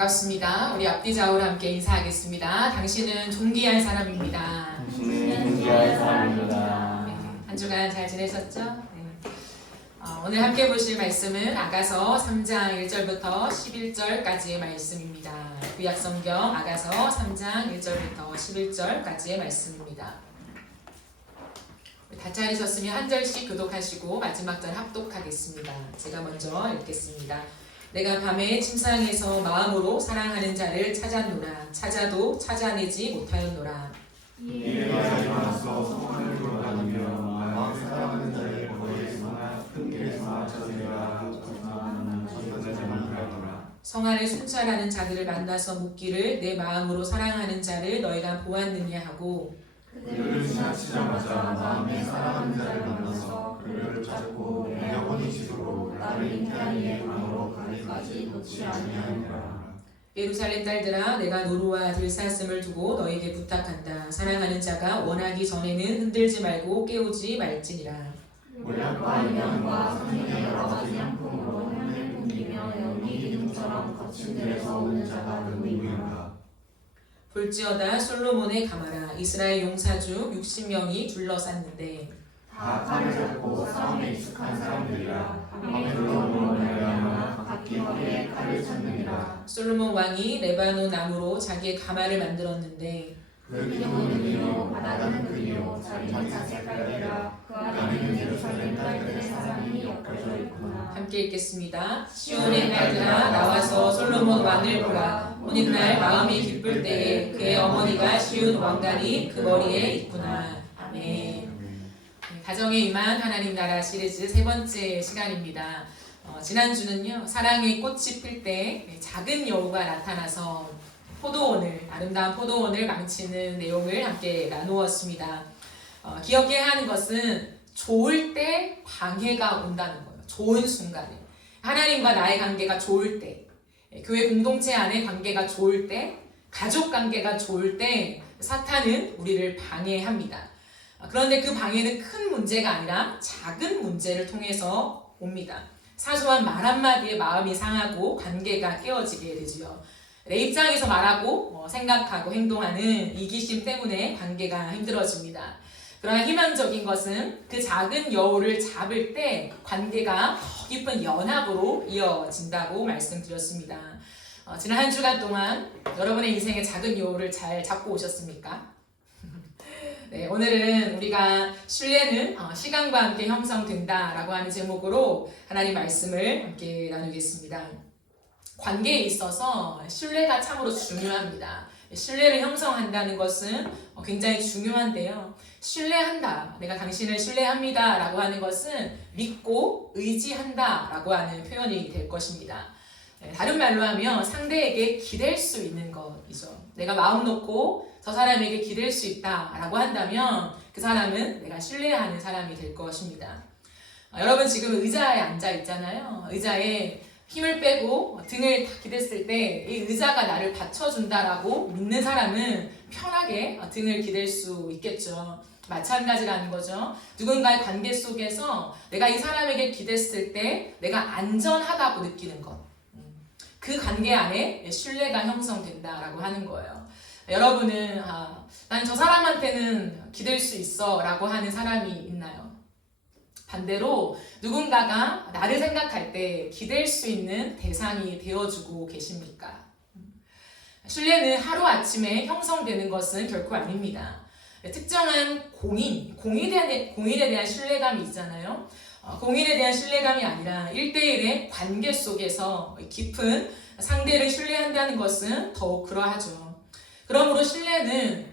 반갑습니다. 우리 앞뒤 좌우로 함께 인사하겠습니다. 당신은 존귀한 사람입니다. 당신은 존귀한 사람입니다. 한 주간 잘 지내셨죠? 오늘 함께 보실 말씀은 아가서 3장 1절부터 11절까지의 말씀입니다. 구약 성경 아가서 3장 1절부터 11절까지의 말씀입니다. 다 차리셨으면 한 절씩 교독하시고 마지막 절 합독하겠습니다. 제가 먼저 읽겠습니다. 내가 밤에 침상에서 마음으로 사랑하는 자를 찾았노라. 찾아도 찾아내지 못하였노라. 이에 내가 일어나서 소원을 돌아다니며 마음에 사랑하는 자의 거리에서나 큰 길에서나 찾으리라. 찾는 자만 하였노라. 성 안에 순찰하는 자들을 만나서 묻기를 내 마음으로 사랑하는 자를 너희가 보았느냐 하고 그를 지나치자마자 마음에 사랑하는 자를 만나서 그를 찾고 영원히 지도록 나를 잉태한 이의 방으로 가기까지 놓지 아니하니라. 예루살렘 딸들아 내가 노루와 들사슴을 두고 너에게 부탁한다. 사랑하는 자가 원하기 전에는 흔들지 말고 깨우지 말지니라. 몰약과 인양과 성인의 여러 가지 양품으로 향을 풍기며 연기 기둥처럼 거친 들에서 오는 자가 누구인가. 볼지어다 솔로몬의 가마라. 이스라엘 용사 중 60명이 둘러쌌는데 다 칼을 잡고 싸움에 익숙한 사람들이라. 밤에 둘러오는 말미암아 각기 허리에 칼을 찾느니라. 솔로몬 왕이 레바논 나무로 자기의 가마를 만들었는데 그 기둥은 은이요 바닥은 금이요 자리는 자색 깔대라. 그 안에는 예루살렘 딸들의 사랑이 엮여져 있구나. 함께 읽겠습니다. 시온의 딸들아 나와서 솔로몬 왕을 보라. 오는 날 마음이 기쁠 때에 그의 어머니가 시온 왕관이 그 머리에 있구나. 아멘. 가정에 임한 하나님 나라 시리즈 세 번째 시간입니다. 지난주는요 사랑의 꽃이 필 때 작은 여우가 나타나서 포도원을 아름다운 포도원을 망치는 내용을 함께 나누었습니다. 기억해야 하는 것은 좋을 때 방해가 온다는 거예요. 좋은 순간에 하나님과 나의 관계가 좋을 때, 교회 공동체 안의 관계가 좋을 때, 가족 관계가 좋을 때 사탄은 우리를 방해합니다. 그런데 그 방해는 큰 문제가 아니라 작은 문제를 통해서 옵니다. 사소한 말 한마디에 마음이 상하고 관계가 깨어지게 되지요. 내 입장에서 말하고 생각하고 행동하는 이기심 때문에 관계가 힘들어집니다. 그러나 희망적인 것은 그 작은 여우를 잡을 때 관계가 더 깊은 연합으로 이어진다고 말씀드렸습니다. 지난 한 주간 동안 여러분의 인생의 작은 여우를 잘 잡고 오셨습니까? 네, 오늘은 우리가 신뢰는 시간과 함께 형성된다라고 하는 제목으로 하나님 말씀을 함께 나누겠습니다. 관계에 있어서 신뢰가 참으로 중요합니다. 신뢰를 형성한다는 것은 굉장히 중요한데요. 신뢰한다, 내가 당신을 신뢰합니다 라고 하는 것은 믿고 의지한다 라고 하는 표현이 될 것입니다. 다른 말로 하면 상대에게 기댈 수 있는 것이죠. 내가 마음 놓고 저 사람에게 기댈 수 있다 라고 한다면 그 사람은 내가 신뢰하는 사람이 될 것입니다. 여러분 지금 의자에 앉아 있잖아요. 의자에 힘을 빼고 등을 다 기댔을 때 이 의자가 나를 받쳐준다라고 믿는 사람은 편하게 등을 기댈 수 있겠죠. 마찬가지라는 거죠. 누군가의 관계 속에서 내가 이 사람에게 기댔을 때 내가 안전하다고 느끼는 것. 그 관계 안에 신뢰가 형성된다라고 하는 거예요. 여러분은 난 저 사람한테는 기댈 수 있어 라고 하는 사람이 있나요? 반대로 누군가가 나를 생각할 때 기댈 수 있는 대상이 되어주고 계십니까? 신뢰는 하루아침에 형성되는 것은 결코 아닙니다. 특정한 공인에 대한 신뢰감이 있잖아요. 공인에 대한 신뢰감이 아니라 1대1의 관계 속에서 깊은 상대를 신뢰한다는 것은 더욱 그러하죠. 그러므로 신뢰는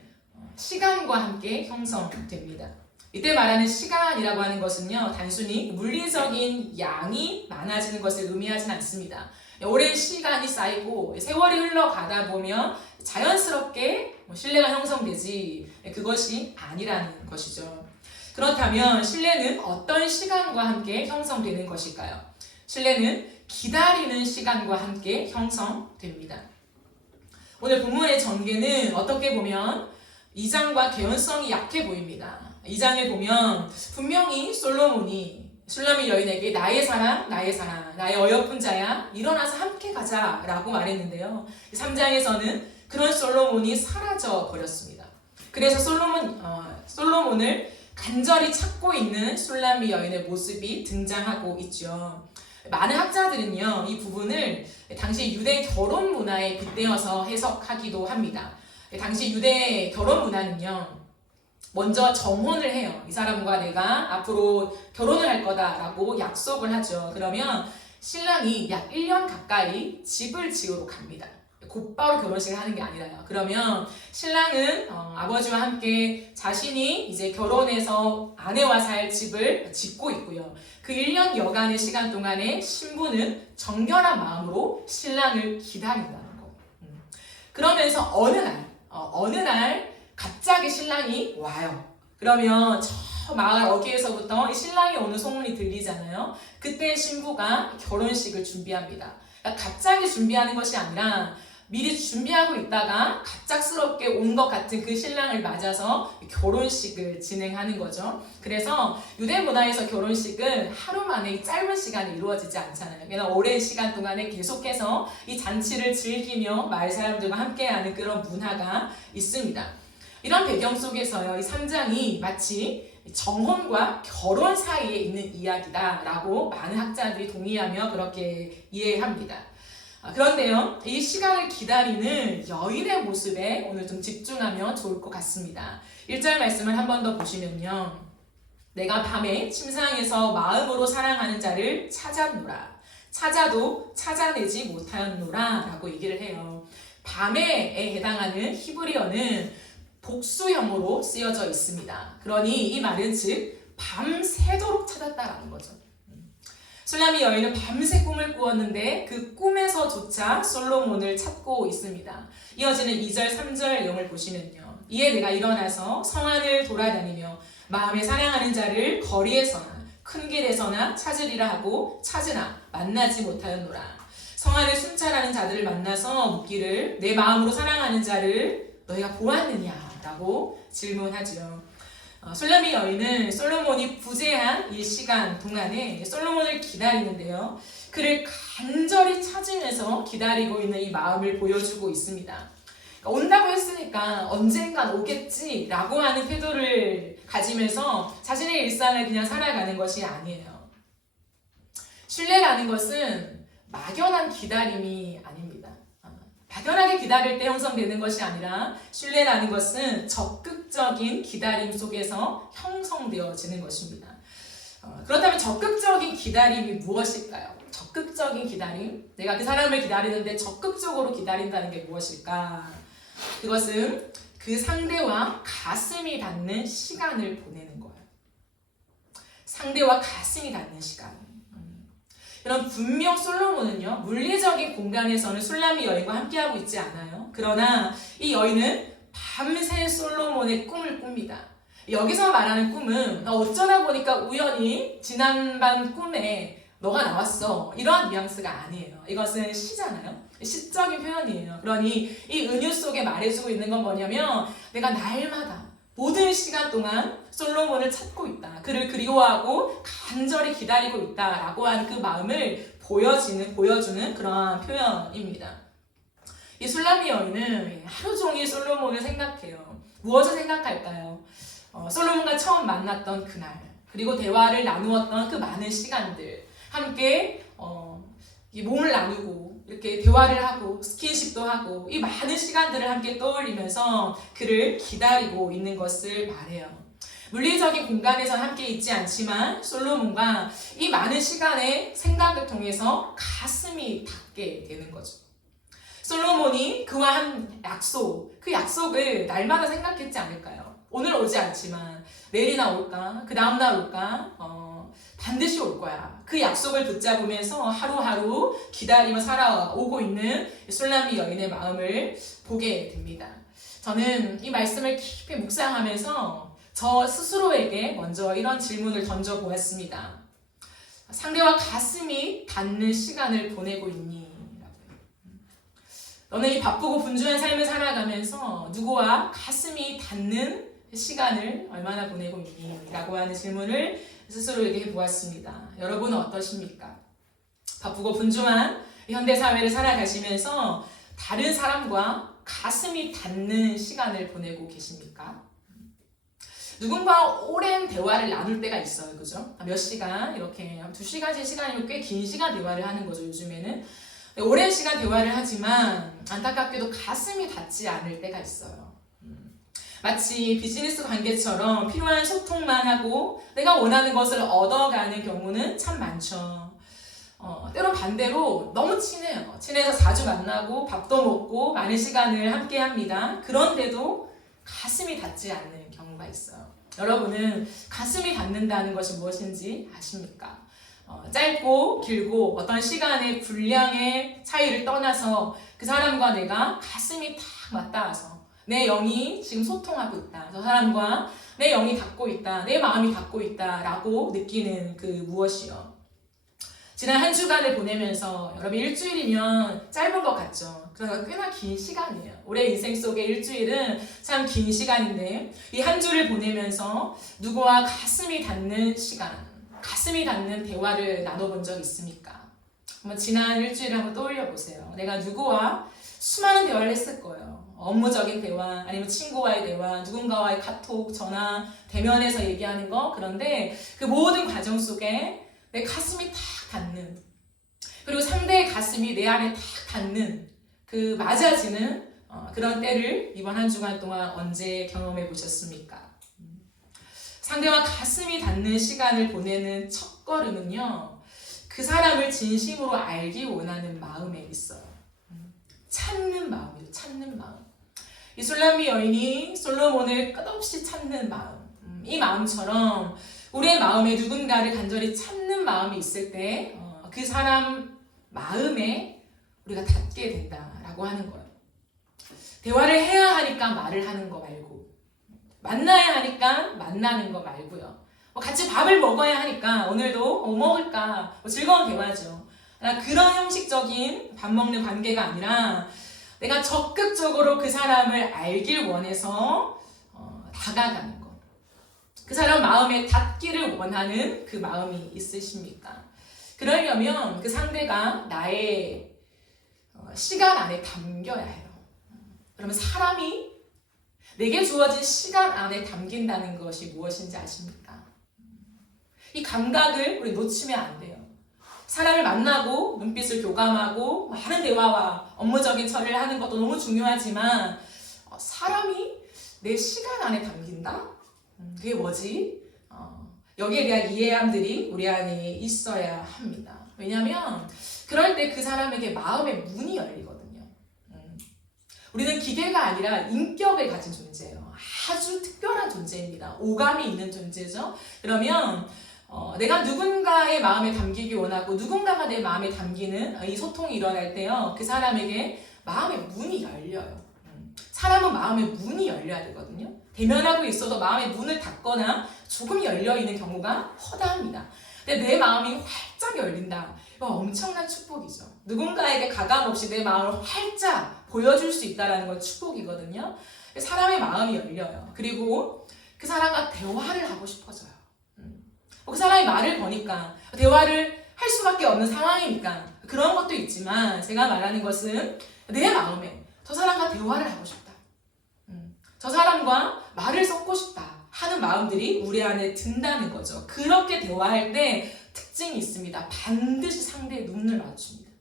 시간과 함께 형성됩니다. 이때 말하는 시간이라고 하는 것은요, 단순히 물리적인 양이 많아지는 것을 의미하진 않습니다. 오랜 시간이 쌓이고 세월이 흘러가다 보면 자연스럽게 신뢰가 형성되지 그것이 아니라는 것이죠. 그렇다면 신뢰는 어떤 시간과 함께 형성되는 것일까요? 신뢰는 기다리는 시간과 함께 형성됩니다. 오늘 본문의 전개는 어떻게 보면 2장과 개연성이 약해 보입니다. 2장에 보면 분명히 솔로몬이 술람이 여인에게 나의 사랑, 나의 어여쁜 자야, 일어나서 함께 가자라고 말했는데요. 3장에서는 그런 솔로몬이 사라져 버렸습니다. 그래서 솔로몬을 간절히 찾고 있는 술람이 여인의 모습이 등장하고 있죠. 많은 학자들은요, 이 부분을 당시 유대 결혼 문화에 빗대어서 해석하기도 합니다. 당시 유대 결혼 문화는요, 먼저 정혼을 해요. 이 사람과 내가 앞으로 결혼을 할 거다라고 약속을 하죠. 그러면 신랑이 약 1년 가까이 집을 지으러 갑니다. 곧바로 결혼식을 하는 게 아니라요. 그러면 신랑은 아버지와 함께 자신이 이제 결혼해서 아내와 살 집을 짓고 있고요. 그 1년 여간의 시간 동안에 신부는 정결한 마음으로 신랑을 기다린다는 거. 그러면서 어느 날 갑자기 신랑이 와요. 그러면 저 마을 어귀에서부터 신랑이 오는 소문이 들리잖아요. 그때 신부가 결혼식을 준비합니다. 그러니까 갑자기 준비하는 것이 아니라 미리 준비하고 있다가 갑작스럽게 온 것 같은 그 신랑을 맞아서 결혼식을 진행하는 거죠. 그래서 유대 문화에서 결혼식은 하루 만에 이 짧은 시간에 이루어지지 않잖아요. 그냥 오랜 시간 동안에 계속해서 이 잔치를 즐기며 마을 사람들과 함께하는 그런 문화가 있습니다. 이런 배경 속에서요, 이 3장이 마치 정혼과 결혼 사이에 있는 이야기다라고 많은 학자들이 동의하며 그렇게 이해합니다. 그런데요, 이 시간을 기다리는 여인의 모습에 오늘 좀 집중하면 좋을 것 같습니다. 1절 말씀을 한 번 더 보시면요. 내가 밤에 침상에서 마음으로 사랑하는 자를 찾았노라. 찾아도 찾아내지 못하였노라 라고 얘기를 해요. 밤에에 해당하는 히브리어는 복수형으로 쓰여져 있습니다. 그러니 이 말은 즉 밤새도록 찾았다라는 거죠. 술람이 여인은 밤새 꿈을 꾸었는데 그 꿈에서조차 솔로몬을 찾고 있습니다. 이어지는 2절, 3절 내용을 보시면요. 이에 내가 일어나서 성 안을 돌아다니며 마음에 사랑하는 자를 거리에서나 큰 길에서나 찾으리라 하고 찾으나 만나지 못하였노라. 성 안에 순찰하는 자들을 만나서 묻기를 내 마음으로 사랑하는 자를 너희가 보았느냐? 라고 질문하죠. 술람이 여인은 솔로몬이 부재한 이 시간 동안에 솔로몬을 기다리는데요. 그를 간절히 찾으면서 기다리고 있는 이 마음을 보여주고 있습니다. 온다고 했으니까 언젠간 오겠지라고 하는 태도를 가지면서 자신의 일상을 그냥 살아가는 것이 아니에요. 신뢰라는 것은 막연한 기다림이 아닙니다. 막연하게 기다릴 때 형성되는 것이 아니라 신뢰라는 것은 적극적인 기다림 속에서 형성되어지는 것입니다. 그렇다면 적극적인 기다림이 무엇일까요? 적극적인 기다림? 내가 그 사람을 기다리는데 적극적으로 기다린다는 게 무엇일까? 그것은 그 상대와 가슴이 닿는 시간을 보내는 거예요. 상대와 가슴이 닿는 시간. 그럼 분명 솔로몬은요, 물리적인 공간에서는 술람이 여인과 함께하고 있지 않아요. 그러나 이 여인은 밤새 솔로몬의 꿈을 꿉니다. 여기서 말하는 꿈은 어쩌다 보니까 우연히 지난밤 꿈에 너가 나왔어, 이러한 뉘앙스가 아니에요. 이것은 시잖아요. 시적인 표현이에요. 그러니 이 은유 속에 말해주고 있는 건 뭐냐면 내가 날마다 모든 시간 동안 솔로몬을 찾고 있다. 그를 그리워하고 간절히 기다리고 있다라고 하는 그 마음을 보여주는 그러한 표현입니다. 이 술람이 여인은 하루 종일 솔로몬을 생각해요. 무엇을 생각할까요? 솔로몬과 처음 만났던 그날, 그리고 대화를 나누었던 그 많은 시간들, 함께 몸을 나누고 이렇게 대화를 하고 스킨십도 하고 이 많은 시간들을 함께 떠올리면서 그를 기다리고 있는 것을 말해요. 물리적인 공간에서 함께 있지 않지만 솔로몬과 이 많은 시간의 생각을 통해서 가슴이 닿게 되는 거죠. 솔로몬이 그와 한 약속, 그 약속을 날마다 생각했지 않을까요? 오늘 오지 않지만 내일이나 올까? 그 다음날 올까? 반드시 올 거야. 그 약속을 붙잡으면서 하루하루 기다리며 살아오고 있는 술람이 여인의 마음을 보게 됩니다. 저는 이 말씀을 깊이 묵상하면서 저 스스로에게 먼저 이런 질문을 던져보았습니다. 상대와 가슴이 닿는 시간을 보내고 있니? 너는 이 바쁘고 분주한 삶을 살아가면서 누구와 가슴이 닿는 시간을 얼마나 보내고 있니? 라고 하는 질문을 스스로에게 해보았습니다. 여러분은 어떠십니까? 바쁘고 분주한 현대사회를 살아가시면서 다른 사람과 가슴이 닿는 시간을 보내고 계십니까? 누군가 오랜 대화를 나눌 때가 있어요. 그죠? 몇 시간, 이렇게 2시간, 3시간이면 꽤 긴 시간 대화를 하는 거죠, 요즘에는. 오랜 시간 대화를 하지만 안타깝게도 가슴이 닿지 않을 때가 있어요. 마치 비즈니스 관계처럼 필요한 소통만 하고 내가 원하는 것을 얻어가는 경우는 참 많죠. 때론 반대로 너무 친해요. 친해서 자주 만나고 밥도 먹고 많은 시간을 함께 합니다. 그런데도 가슴이 닿지 않는 경우가 있어요. 여러분은 가슴이 닿는다는 것이 무엇인지 아십니까? 짧고 길고 어떤 시간의 분량의 차이를 떠나서 그 사람과 내가 가슴이 탁 맞닿아서 내 영이 지금 소통하고 있다. 저 사람과 내 영이 닿고 있다. 내 마음이 닿고 있다. 라고 느끼는 그 무엇이요. 지난 한 주간을 보내면서 여러분 일주일이면 짧은 것 같죠. 그러나 꽤나 긴 시간이에요. 우리의 인생 속에 일주일은 참 긴 시간인데 이 한 주를 보내면서 누구와 가슴이 닿는 시간, 가슴이 닿는 대화를 나눠본 적 있습니까? 한번 지난 일주일을 한번 떠올려 보세요. 내가 누구와 수많은 대화를 했을 거예요. 업무적인 대화, 아니면 친구와의 대화, 누군가와의 카톡, 전화, 대면해서 얘기하는 거. 그런데 그 모든 과정 속에 내 가슴이 탁 닿는, 그리고 상대의 가슴이 내 안에 탁 닿는 그 맞아지는 그런 때를 이번 한 주간 동안 언제 경험해 보셨습니까? 상대와 가슴이 닿는 시간을 보내는 첫 걸음은요, 그 사람을 진심으로 알기 원하는 마음에 있어요. 찾는 마음이에요. 찾는 마음. 이 술람미 여인이 솔로몬을 끝없이 찾는 마음. 이 마음처럼 우리의 마음에 누군가를 간절히 찾는 마음이 있을 때 그 사람 마음에 우리가 닿게 된다라고 하는 거예요. 대화를 해야 하니까 말을 하는 거 말고, 만나야 하니까 만나는 거 말고요. 같이 밥을 먹어야 하니까 오늘도 뭐 먹을까, 즐거운 대화죠. 그런 형식적인 밥 먹는 관계가 아니라 내가 적극적으로 그 사람을 알길 원해서 다가가는 것. 그 사람 마음에 닿기를 원하는 그 마음이 있으십니까? 그러려면 그 상대가 나의 시간 안에 담겨야 해요. 그러면 사람이 내게 주어진 시간 안에 담긴다는 것이 무엇인지 아십니까? 이 감각을 우리 놓치면 안 돼요. 사람을 만나고 눈빛을 교감하고 많은 대화와 업무적인 처리를 하는 것도 너무 중요하지만 사람이 내 시간 안에 담긴다? 그게 뭐지? 여기에 대한 이해함들이 우리 안에 있어야 합니다. 왜냐하면 그럴 때 그 사람에게 마음의 문이 열리거든요. 우리는 기계가 아니라 인격을 가진 존재예요. 아주 특별한 존재입니다. 오감이 있는 존재죠. 그러면 내가 누군가의 마음에 담기기 원하고 누군가가 내 마음에 담기는 이 소통이 일어날 때요, 그 사람에게 마음의 문이 열려요. 사람은 마음의 문이 열려야 되거든요. 대면하고 있어도 마음의 문을 닫거나 조금 열려있는 경우가 허다합니다. 근데 내 마음이 활짝 열린다. 이거 엄청난 축복이죠. 누군가에게 가감없이 내 마음을 활짝 보여줄 수 있다는 건 축복이거든요. 사람의 마음이 열려요. 그리고 그 사람과 대화를 하고 싶어져요. 그 사람이 말을 거니까 대화를 할 수밖에 없는 상황이니까 그런 것도 있지만, 제가 말하는 것은 내 마음에 저 사람과 대화를 하고 싶다, 저 사람과 말을 섞고 싶다 하는 마음들이 우리 안에 든다는 거죠. 그렇게 대화할 때 특징이 있습니다. 반드시 상대의 눈을 맞춥니다.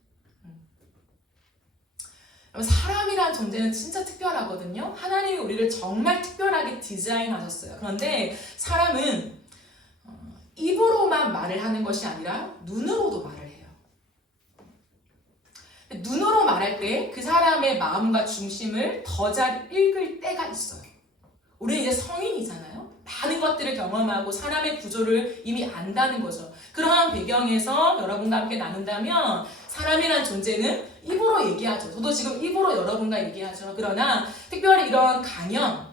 사람이라는 존재는 진짜 특별하거든요. 하나님이 우리를 정말 특별하게 디자인하셨어요. 그런데 사람은 입으로만 말을 하는 것이 아니라 눈으로도 말을 해요. 눈으로 말할 때 그 사람의 마음과 중심을 더 잘 읽을 때가 있어요. 우리는 이제 성인이잖아요. 많은 것들을 경험하고 사람의 구조를 이미 안다는 거죠. 그러한 배경에서 여러분과 함께 나눈다면 사람이란 존재는 입으로 얘기하죠. 저도 지금 입으로 여러분과 얘기하죠. 그러나 특별히 이런 강연,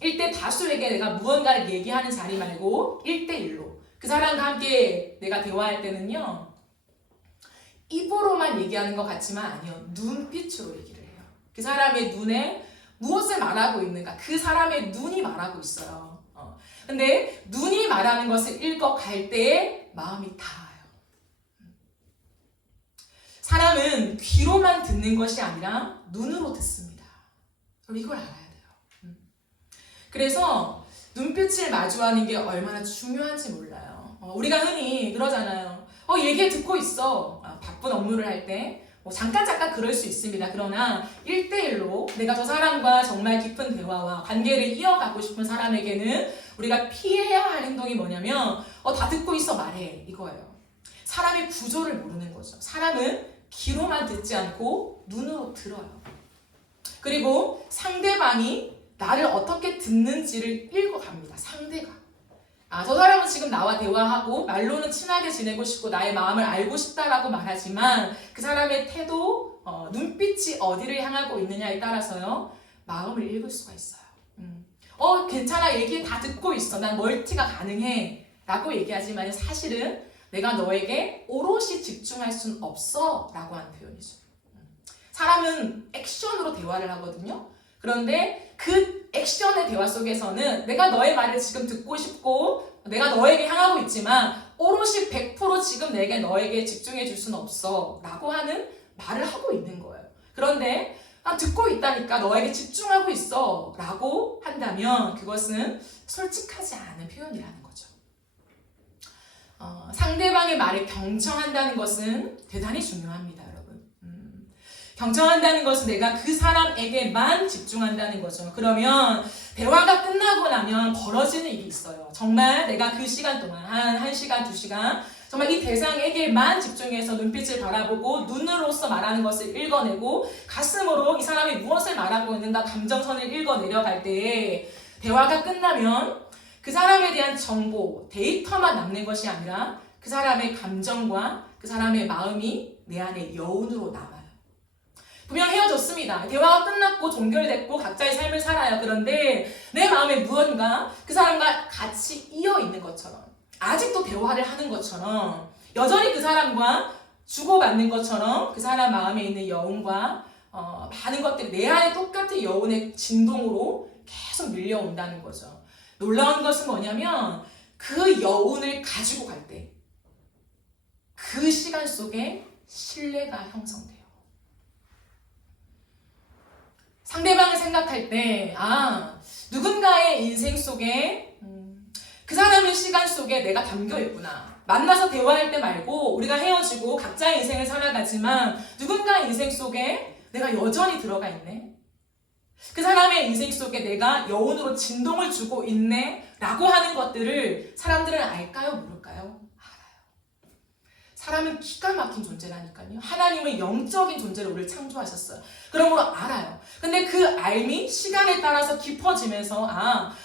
1대 다수에게 내가 무언가를 얘기하는 자리 말고 1대1로 그 사람과 함께 내가 대화할 때는요, 입으로만 얘기하는 것 같지만 아니요, 눈빛으로 얘기를 해요. 그 사람의 눈에 무엇을 말하고 있는가, 그 사람의 눈이 말하고 있어요. 근데 눈이 말하는 것을 읽어갈 때에 마음이 닿아요. 사람은 귀로만 듣는 것이 아니라 눈으로 듣습니다. 이걸 알아야 돼요. 그래서 눈빛을 마주하는 게 얼마나 중요한지 몰라요. 우리가 흔히 그러잖아요. 얘기 듣고 있어. 바쁜 업무를 할 때. 잠깐 그럴 수 있습니다. 그러나 1대1로 내가 저 사람과 정말 깊은 대화와 관계를 이어가고 싶은 사람에게는 우리가 피해야 할 행동이 뭐냐면 다 듣고 있어 말해 이거예요. 사람의 구조를 모르는 거죠. 사람은 귀로만 듣지 않고 눈으로 들어요. 그리고 상대방이 나를 어떻게 듣는지를 읽어갑니다. 상대가. 저 사람은 지금 나와 대화하고 말로는 친하게 지내고 싶고 나의 마음을 알고 싶다라고 말하지만 그 사람의 태도, 눈빛이 어디를 향하고 있느냐에 따라서요. 마음을 읽을 수가 있어요. 괜찮아. 얘기 다 듣고 있어. 난 멀티가 가능해. 라고 얘기하지만 사실은 내가 너에게 오롯이 집중할 순 없어. 라고 하는 표현이죠. 사람은 액션으로 대화를 하거든요. 그런데 그 액션의 대화 속에서는 내가 너의 말을 지금 듣고 싶고 내가 너에게 향하고 있지만 오롯이 100% 지금 너에게 집중해 줄 수는 없어 라고 하는 말을 하고 있는 거예요. 그런데 듣고 있다니까 너에게 집중하고 있어 라고 한다면 그것은 솔직하지 않은 표현이라는 거죠. 상대방의 말에 경청한다는 것은 대단히 중요합니다. 경청한다는 것은 내가 그 사람에게만 집중한다는 거죠. 그러면 대화가 끝나고 나면 벌어지는 일이 있어요. 정말 내가 그 시간 동안 한 1시간, 2시간 정말 이 대상에게만 집중해서 눈빛을 바라보고 눈으로서 말하는 것을 읽어내고 가슴으로 이 사람이 무엇을 말하고 있는가 감정선을 읽어내려갈 때에 대화가 끝나면 그 사람에 대한 정보, 데이터만 남는 것이 아니라 그 사람의 감정과 그 사람의 마음이 내 안에 여운으로 남아요. 분명 헤어졌습니다. 대화가 끝났고 종결됐고 각자의 삶을 살아요. 그런데 내 마음에 무언가 그 사람과 같이 이어 있는 것처럼 아직도 대화를 하는 것처럼 여전히 그 사람과 주고받는 것처럼 그 사람 마음에 있는 여운과 많은 것들이 내 안에 똑같은 여운의 진동으로 계속 밀려온다는 거죠. 놀라운 것은 뭐냐면 그 여운을 가지고 갈 때 그 시간 속에 신뢰가 형성돼요. 상대방을 생각할 때 누군가의 인생 속에 그 사람의 시간 속에 내가 담겨 있구나. 만나서 대화할 때 말고 우리가 헤어지고 각자의 인생을 살아가지만 누군가의 인생 속에 내가 여전히 들어가 있네. 그 사람의 인생 속에 내가 여운으로 진동을 주고 있네 라고 하는 것들을 사람들은 알까요? 모를까요? 사람은 기가 막힌 존재라니까요. 하나님은 영적인 존재로 우리를 창조하셨어요. 그러므로 알아요. 근데 그 알미 시간에 따라서 깊어지면서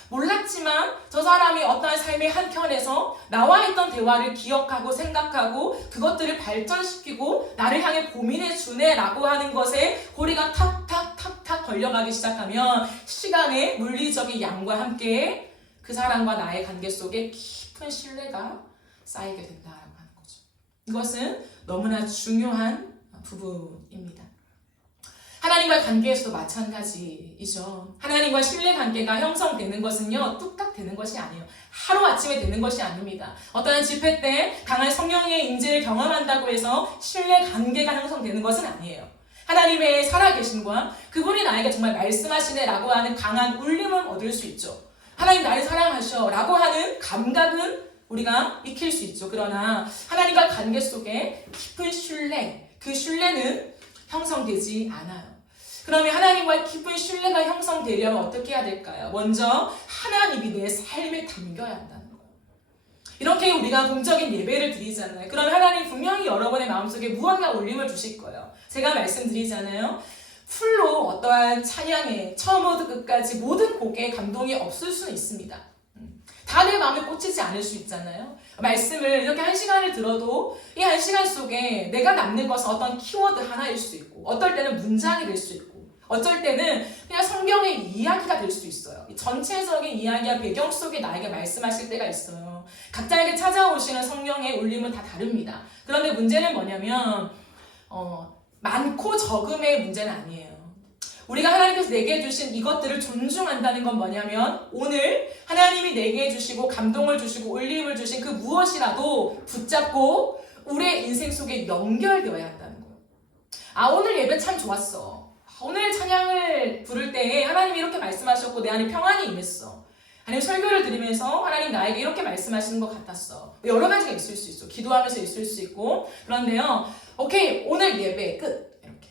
몰랐지만 저 사람이 어떠한 삶의 한켠에서 나와 있던 대화를 기억하고 생각하고 그것들을 발전시키고 나를 향해 고민해 주네 라고 하는 것에 고리가 탁탁탁탁 걸려가기 시작하면 시간의 물리적인 양과 함께 그 사람과 나의 관계 속에 깊은 신뢰가 쌓이게 된다. 이것은 너무나 중요한 부분입니다. 하나님과의 관계에서도 마찬가지이죠. 하나님과 신뢰 관계가 형성되는 것은요, 뚝딱 되는 것이 아니에요. 하루아침에 되는 것이 아닙니다. 어떠한 집회 때 강한 성령의 임재를 경험한다고 해서 신뢰 관계가 형성되는 것은 아니에요. 하나님의 살아계심과 그분이 나에게 정말 말씀하시네 라고 하는 강한 울림은 얻을 수 있죠. 하나님 나를 사랑하셔 라고 하는 감각은 우리가 익힐 수 있죠. 그러나 하나님과 관계 속에 깊은 신뢰, 그 신뢰는 형성되지 않아요. 그러면 하나님과의 깊은 신뢰가 형성되려면 어떻게 해야 될까요? 먼저 하나님이 내 삶에 담겨야 한다는 거예요. 이렇게 우리가 공적인 예배를 드리잖아요. 그러면 하나님 분명히 여러분의 마음속에 무언가 울림을 주실 거예요. 제가 말씀드리잖아요. 풀로 어떠한 찬양에 처음부터 끝까지 모든 곡에 감동이 없을 수는 있습니다. 다 내 마음에 꽂히지 않을 수 있잖아요. 말씀을 이렇게 1시간을 들어도 이 1시간 속에 내가 남는 것은 어떤 키워드 하나일 수 있고 어떨 때는 문장이 될 수 있고 어쩔 때는 그냥 성경의 이야기가 될 수 있어요. 전체적인 이야기와 배경 속에 나에게 말씀하실 때가 있어요. 각자에게 찾아오시는 성령의 울림은 다 다릅니다. 그런데 문제는 뭐냐면 많고 적음의 문제는 아니에요. 우리가 하나님께서 내게 주신 이것들을 존중한다는 건 뭐냐면 오늘 하나님이 내게 주시고 감동을 주시고 울림을 주신 그 무엇이라도 붙잡고 우리의 인생 속에 연결되어야 한다는 거예요. 아, 오늘 예배 참 좋았어. 오늘 찬양을 부를 때에 하나님이 이렇게 말씀하셨고 내 안에 평안이 임했어. 아니면 설교를 들으면서 하나님 나에게 이렇게 말씀하시는 것 같았어. 여러 가지가 있을 수 있어. 기도하면서 있을 수 있고. 그런데요, 오케이, 오늘 예배 끝. 이렇게.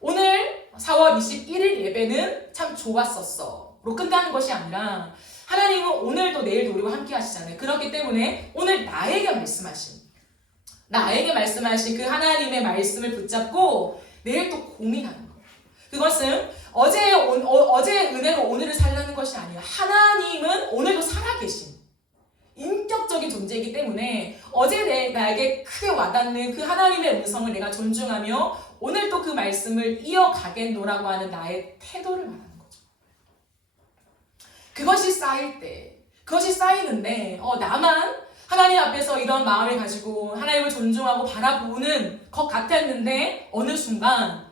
오늘 4월 21일 예배는 참 좋았었어. 로 끝나는 것이 아니라 하나님은 오늘도 내일도 우리와 함께 하시잖아요. 그렇기 때문에 오늘 나에게 말씀하신 그 하나님의 말씀을 붙잡고 내일 또 고민하는 거예요. 그것은 어제의 은혜로 오늘을 살라는 것이 아니에요. 하나님은 오늘도 살아계신 인격적인 존재이기 때문에 어제 나에게 크게 와닿는 그 하나님의 음성을 내가 존중하며 오늘 또 그 말씀을 이어가겠노라고 하는 나의 태도를 말하는 거죠. 그것이 쌓이는데 나만 하나님 앞에서 이런 마음을 가지고 하나님을 존중하고 바라보는 것 같았는데 어느 순간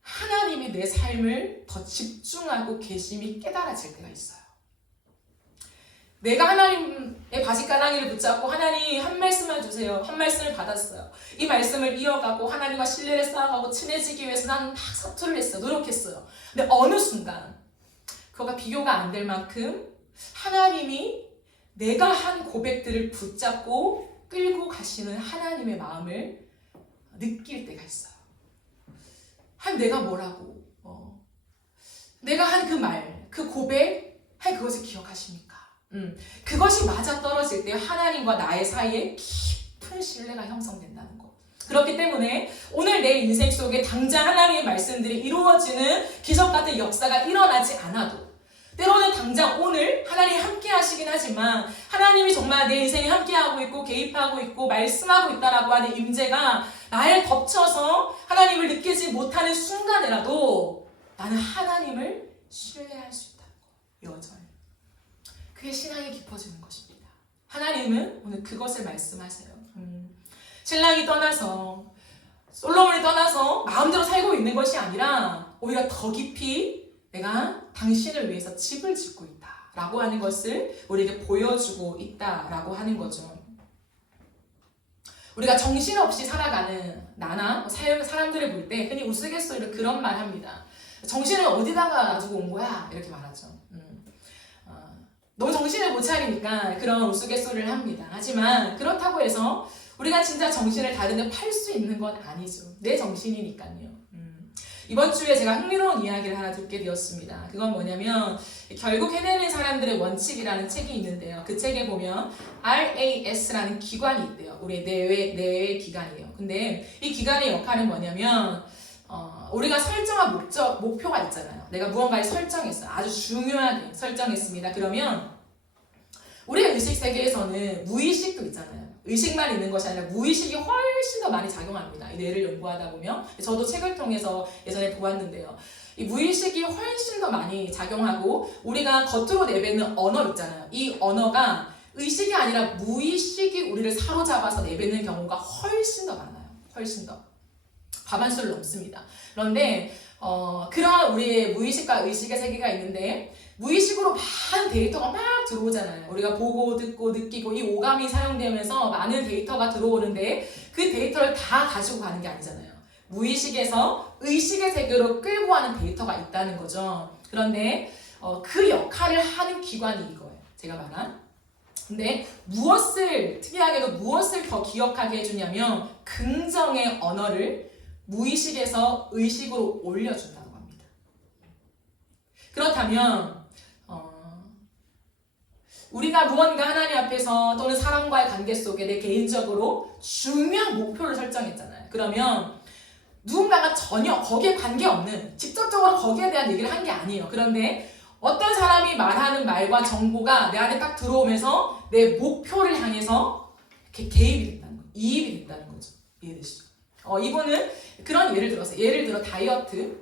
하나님이 내 삶을 더 집중하고 계심이 깨달아질 때가 있어요. 내가 하나님의 바짓가랑이를 붙잡고 하나님 한 말씀만 주세요. 한 말씀을 받았어요. 이 말씀을 이어가고 하나님과 신뢰를 쌓아가고 친해지기 위해서 나는 막 사투를 했어요. 노력했어요. 근데 어느 순간 그거가 비교가 안 될 만큼 하나님이 내가 한 고백들을 붙잡고 끌고 가시는 하나님의 마음을 느낄 때가 있어요. 내가 뭐라고 내가 한 그 말, 그 고백, 그것을 기억하십니까? 그것이 맞아 떨어질 때 하나님과 나의 사이에 깊은 신뢰가 형성된다는 거. 그렇기 때문에 오늘 내 인생 속에 당장 하나님의 말씀들이 이루어지는 기적 같은 역사가 일어나지 않아도 때로는 당장 오늘 하나님이 함께 하시긴 하지만 하나님이 정말 내 인생에 함께하고 있고 개입하고 있고 말씀하고 있다라고 하는 임재가 나를 덮쳐서 하나님을 느끼지 못하는 순간에라도 나는 하나님을 신뢰할 수 있다는 거. 여전히. 그게 신앙이 깊어지는 것입니다. 하나님은 오늘 그것을 말씀하세요. 신랑이 떠나서 솔로몬이 떠나서 마음대로 살고 있는 것이 아니라 오히려 더 깊이 내가 당신을 위해서 집을 짓고 있다라고 하는 것을 우리에게 보여주고 있다라고 하는 거죠. 우리가 정신없이 살아가는 나나 사람들을 볼 때 흔히 우스갯소리로 그런 말 합니다. 정신을 어디다가 가지고 온 거야? 이렇게 말하죠. 너무 정신을 못 차리니까 그런 우스갯소리를 합니다. 하지만 그렇다고 해서 우리가 진짜 정신을 다른 데 팔 수 있는 건 아니죠. 내 정신이니까요. 이번 주에 제가 흥미로운 이야기를 하나 듣게 되었습니다. 그건 뭐냐면 결국 해내는 사람들의 원칙이라는 책이 있는데요. 그 책에 보면 RAS라는 기관이 있대요. 우리의 뇌의 기관이에요. 근데 이 기관의 역할은 뭐냐면 우리가 설정한 목표가 있잖아요. 내가 무언가를 설정했어요. 아주 중요하게 설정했습니다. 그러면 우리의 의식 세계에서는 무의식도 있잖아요. 의식만 있는 것이 아니라 무의식이 훨씬 더 많이 작용합니다. 이 뇌를 연구하다 보면 저도 책을 통해서 예전에 보았는데요. 이 무의식이 훨씬 더 많이 작용하고 우리가 겉으로 내뱉는 언어 있잖아요. 이 언어가 의식이 아니라 무의식이 우리를 사로잡아서 내뱉는 경우가 훨씬 더 많아요. 훨씬 더. 과반수를 넘습니다. 그런데 그런 우리의 무의식과 의식의 세계가 있는데 무의식으로 많은 데이터가 막 들어오잖아요. 우리가 보고 듣고 느끼고 이 오감이 사용되면서 많은 데이터가 들어오는데 그 데이터를 다 가지고 가는 게 아니잖아요. 무의식에서 의식의 세계로 끌고 가는 데이터가 있다는 거죠. 그런데 그 역할을 하는 기관이 이거예요. 제가 말한. 근데 특이하게도 무엇을 더 기억하게 해주냐면 긍정의 언어를 무의식에서 의식으로 올려준다고 합니다. 그렇다면 우리가 무언가 하나님 앞에서 또는 사람과의 관계 속에 내 개인적으로 중요한 목표를 설정했잖아요. 그러면 누군가가 전혀 거기에 관계없는 직접적으로 거기에 대한 얘기를 한 게 아니에요. 그런데 어떤 사람이 말하는 말과 정보가 내 안에 딱 들어오면서 내 목표를 향해서 이렇게 개입이 된다는 거예요. 이입이 된다는 거죠. 이해되시죠? 이분은 그런 예를 들어서 예를 들어 다이어트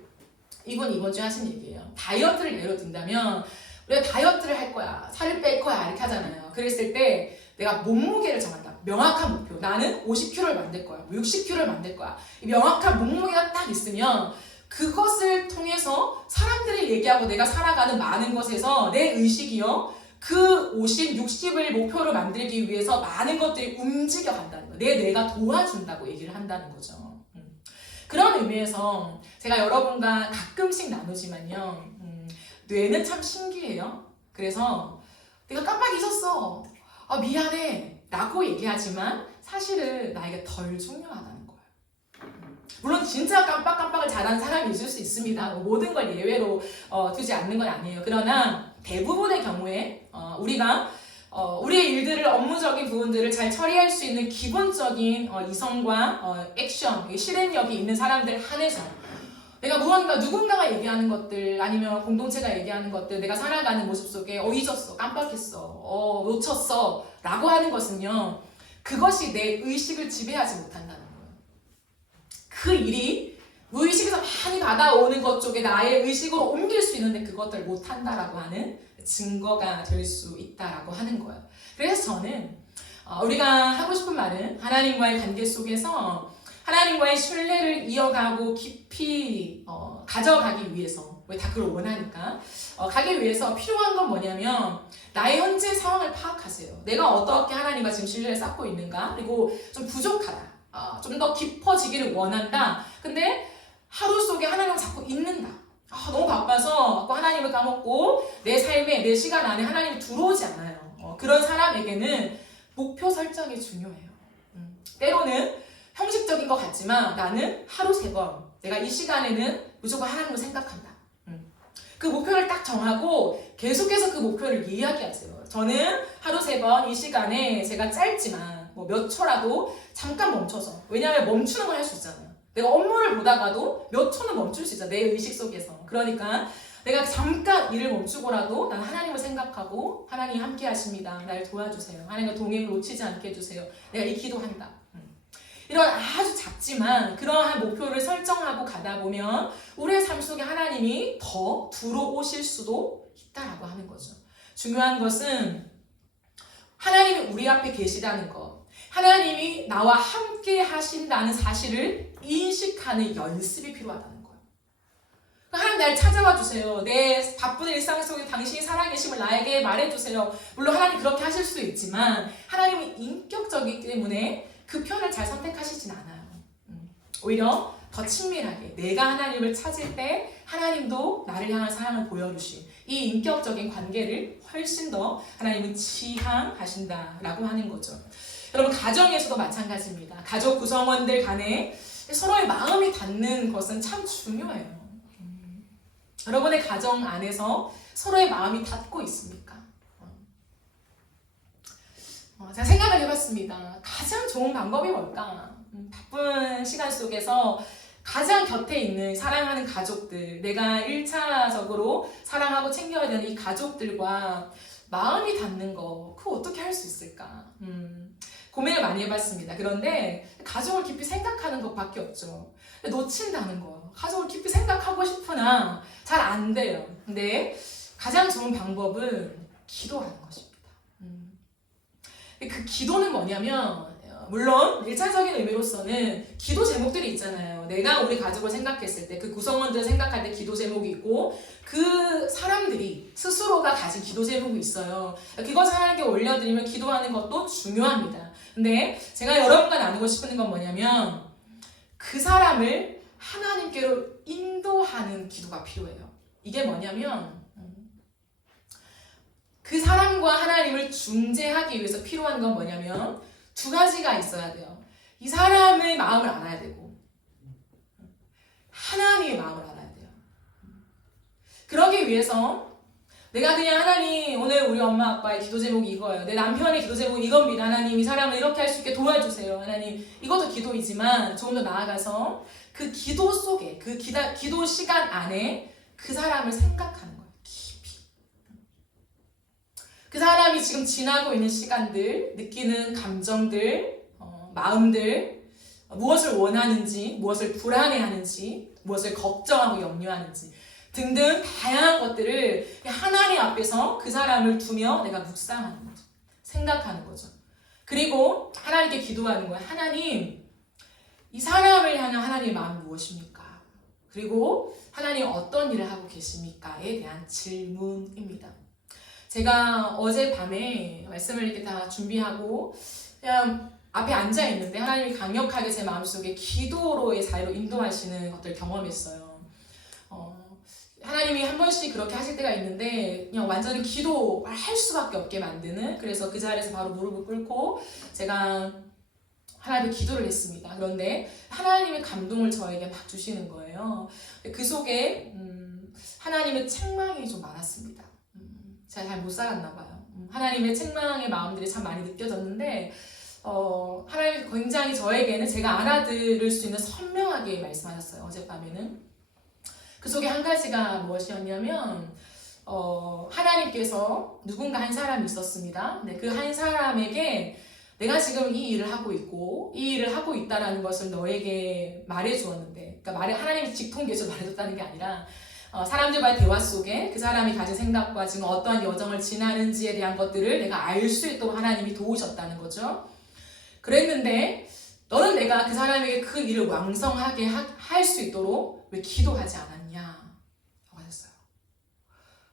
이번 주에 하신 얘기예요. 다이어트를 예로 든다면 우리가 다이어트를 할 거야, 살을 뺄 거야 이렇게 하잖아요. 그랬을 때 내가 몸무게를 정한다. 명확한 목표. 나는 50kg를 만들 거야, 60kg를 만들 거야. 이 명확한 몸무게가 딱 있으면 그것을 통해서 사람들이 얘기하고 내가 살아가는 많은 것에서 내 의식이요. 그 50, 60을 목표로 만들기 위해서 많은 것들이 움직여 간다는 거예요. 내 뇌가 도와준다고 얘기를 한다는 거죠. 그런 의미에서 제가 여러분과 가끔씩 나누지만요. 뇌는 참 신기해요. 그래서 내가 깜빡 잊었어. 미안해. 라고 얘기하지만 사실은 나에게 덜 중요하다는 거예요. 물론 진짜 깜빡깜빡을 잘하는 사람이 있을 수 있습니다. 모든 걸 예외로 두지 않는 건 아니에요. 그러나 대부분의 경우에 우리가 우리의 일들을 업무적인 부분들을 잘 처리할 수 있는 기본적인 이성과 액션, 실행력이 있는 사람들 한해서 내가 누군가가 얘기하는 것들 아니면 공동체가 얘기하는 것들 내가 살아가는 모습 속에 잊었어, 깜빡했어, 놓쳤어 라고 하는 것은요. 그것이 내 의식을 지배하지 못한다는 거예요. 그 일이 무의식에서 많이 받아오는 것 쪽에 나의 의식으로 옮길 수 있는데 그것들 못한다라고 하는 증거가 될 수 있다라고 하는 거예요. 그래서 저는 우리가 하고 싶은 말은 하나님과의 관계 속에서 하나님과의 신뢰를 이어가고 깊이 가져가기 위해서 왜 다 그걸 원하니까 가기 위해서 필요한 건 뭐냐면 나의 현재 상황을 파악하세요. 내가 어떻게 하나님과 지금 신뢰를 쌓고 있는가 그리고 좀 부족하다. 좀 더 깊어지기를 원한다. 근데 하루 속에 하나님을 자꾸 잊는다. 너무 바빠서 하나님을 까먹고 내 삶에 내 시간 안에 하나님이 들어오지 않아요. 그런 사람에게는 목표 설정이 중요해요. 때로는 형식적인 것 같지만 나는 하루 3번 내가 이 시간에는 무조건 하나님을 생각한다. 그 목표를 딱 정하고 계속해서 그 목표를 이야기하세요. 저는 하루 3번 이 시간에 제가 짧지만 몇 초라도 잠깐 멈춰서 왜냐하면 멈추는 걸 할 수 있잖아요. 내가 업무를 보다가도 몇 초는 멈출 수 있잖아. 내 의식 속에서. 그러니까 내가 잠깐 일을 멈추고라도 난 하나님을 생각하고 하나님 함께 하십니다. 날 도와주세요. 하나님과 동행을 놓치지 않게 해주세요. 내가 이 기도한다. 이런 아주 작지만 그러한 목표를 설정하고 가다 보면 우리의 삶 속에 하나님이 더 들어오실 수도 있다라고 하는 거죠. 중요한 것은 하나님이 우리 앞에 계시다는 것. 하나님이 나와 함께 하신다는 사실을 인식하는 연습이 필요하다는 거예요. 하나님 날 찾아와 주세요. 내 바쁜 일상 속에 당신이 살아계심을 나에게 말해주세요. 물론 하나님 그렇게 하실 수 있지만 하나님은 인격적이기 때문에 그 편을 잘 선택하시진 않아요. 오히려 더 친밀하게 내가 하나님을 찾을 때 하나님도 나를 향한 사랑을 보여주신 이 인격적인 관계를 훨씬 더 하나님은 지향하신다라고 하는 거죠. 여러분 가정에서도 마찬가지입니다. 가족 구성원들 간에 서로의 마음이 닿는 것은 참 중요해요. 여러분의 가정 안에서 서로의 마음이 닿고 있습니까? 제가 생각을 해봤습니다. 가장 좋은 방법이 뭘까? 바쁜 시간 속에서 가장 곁에 있는 사랑하는 가족들, 내가 1차적으로 사랑하고 챙겨야 되는 이 가족들과 마음이 닿는 거, 그거 어떻게 할 수 있을까? 고민을 많이 해봤습니다. 그런데 가족을 깊이 생각하는 것밖에 없죠. 놓친다는 거예요. 가족을 깊이 생각하고 싶으나 잘 안 돼요. 근데 가장 좋은 방법은 기도하는 것입니다. 그 기도는 뭐냐면 물론 1차적인 의미로서는 기도 제목들이 있잖아요. 내가 우리 가족을 생각했을 때 그 구성원들을 생각할 때 기도 제목이 있고 그 사람들이 스스로가 가진 기도 제목이 있어요. 그것을 하나님께 올려드리면 기도하는 것도 중요합니다. 근데 제가 여러분과 나누고 싶은 건 뭐냐면 그 사람을 하나님께로 인도하는 기도가 필요해요. 이게 뭐냐면 그 사람과 하나님을 중재하기 위해서 필요한 건 뭐냐면 2가지가 있어야 돼요. 이 사람의 마음을 알아야 되고 하나님의 마음을 알아야 돼요. 그러기 위해서 내가 그냥 하나님 오늘 우리 엄마 아빠의 기도 제목이 이거예요. 내 남편의 기도 제목이 이겁니다. 하나님 이 사람을 이렇게 할 수 있게 도와주세요. 하나님 이것도 기도이지만 조금 더 나아가서 그 기도 속에 그 기도 시간 안에 그 사람을 생각하는 거예요. 깊이. 그 사람이 지금 지나고 있는 시간들, 느끼는 감정들, 마음들, 무엇을 원하는지, 무엇을 불안해하는지, 무엇을 걱정하고 염려하는지 등등 다양한 것들을 하나님 앞에서 그 사람을 두며 내가 묵상하는 거죠. 생각하는 거죠. 그리고 하나님께 기도하는 거예요. 하나님, 이 사람을 향한 하나님의 마음은 무엇입니까? 그리고 하나님 어떤 일을 하고 계십니까에 대한 질문입니다. 제가 어젯밤에 말씀을 이렇게 다 준비하고 그냥 앞에 앉아 있는데 하나님이 강력하게 제 마음속에 기도로의 사이로 인도하시는 것들을 경험했어요. 하나님이 한 번씩 그렇게 하실 때가 있는데 그냥 완전히 기도할 수밖에 없게 만드는, 그래서 그 자리에서 바로 무릎을 꿇고 제가 하나님께 기도를 했습니다. 그런데 하나님의 감동을 저에게 막 주시는 거예요. 그 속에 하나님의 책망이 좀 많았습니다. 제가 잘 못 살았나 봐요. 하나님의 책망의 마음들이 참 많이 느껴졌는데 하나님이 굉장히 저에게는 제가 알아들을 수 있는 선명하게 말씀하셨어요. 어젯밤에는. 그 속에 한 가지가 무엇이었냐면 하나님께서 누군가 한 사람이 있었습니다. 그 한 사람에게 내가 지금 이 일을 하고 있고 이 일을 하고 있다라는 것을 너에게 말해주었는데, 그러니까 하나님이 직통계시로 말해줬다는 게 아니라 사람들과의 대화 속에 그 사람이 가진 생각과 지금 어떠한 여정을 지나는지에 대한 것들을 내가 알 수 있도록 하나님이 도우셨다는 거죠. 그랬는데 너는 내가 그 사람에게 그 일을 왕성하게 할 수 있도록 왜 기도하지 않았냐? 라고 하셨어요.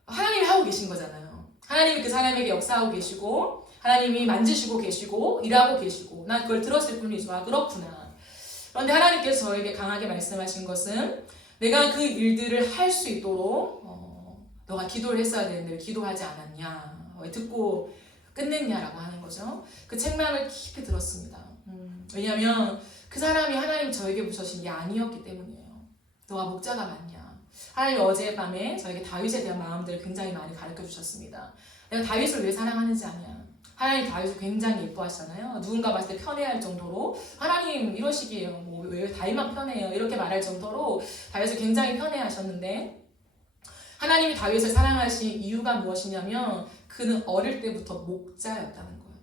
하나님이 하고 계신 거잖아요. 하나님이 그 사람에게 역사하고 계시고 하나님이 만지시고 계시고 일하고 계시고 난 그걸 들었을 뿐이죠. 아, 그렇구나. 그런데 하나님께서 저에게 강하게 말씀하신 것은 내가 그 일들을 할 수 있도록 너가 기도를 했어야 되는데 기도하지 않았냐, 왜 듣고 끝냈냐라고 하는 거죠. 그 책망을 깊이 들었습니다. 왜냐하면 그 사람이 하나님 저에게 부셔신 게 아니었기 때문이에요. 너가 목자가 맞냐. 하나님 어젯밤에 저에게 다윗에 대한 마음들을 굉장히 많이 가르쳐 주셨습니다. 내가 다윗을 왜 사랑하는지 아냐. 하나님 다윗을 굉장히 예뻐하시잖아요. 누군가 봤을 때 편애할 정도로 하나님 이러시기에요. 뭐 왜 다윗만 편해요? 이렇게 말할 정도로 다윗을 굉장히 편애하셨는데 하나님이 다윗을 사랑하신 이유가 무엇이냐면 그는 어릴 때부터 목자였다는 거예요.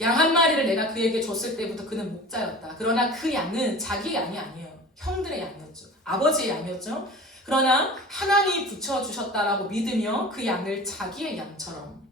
양 한 마리를 내가 그에게 줬을 때부터 그는 목자였다. 그러나 그 양은 자기 양이 아니에요. 형들의 양이었죠. 아버지의 양이었죠. 그러나 하나님이 붙여주셨다라고 믿으며 그 양을 자기의 양처럼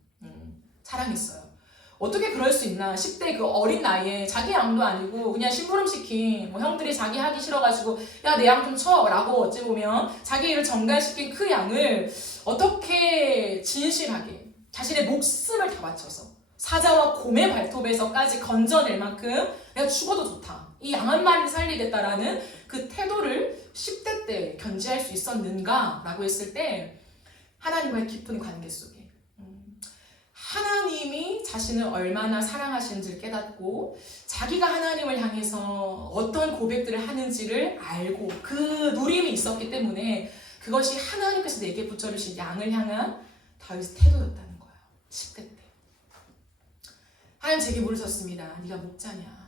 사랑했어요. 어떻게 그럴 수 있나? 10대 그 어린 나이에 자기 양도 아니고 그냥 심부름시킨 형들이 자기 하기 싫어가지고 야 내 양 좀 쳐 라고 어찌 보면 자기 일을 전가시킨 그 양을 어떻게 진실하게 자신의 목숨을 다 바쳐서 사자와 곰의 발톱에서까지 건져낼 만큼 내가 죽어도 좋다. 이 양 한 마리를 살리겠다라는 그 태도를 10대 때 견지할 수 있었는가? 라고 했을 때 하나님과의 깊은 관계 속에 하나님이 자신을 얼마나 사랑하시는지를 깨닫고 자기가 하나님을 향해서 어떤 고백들을 하는지를 알고 그 누림이 있었기 때문에 그것이 하나님께서 내게 붙여주신 양을 향한 다윗의 태도였다는 거예요. 10대 때. 하나님 제게 물으셨습니다. 네가 목자냐?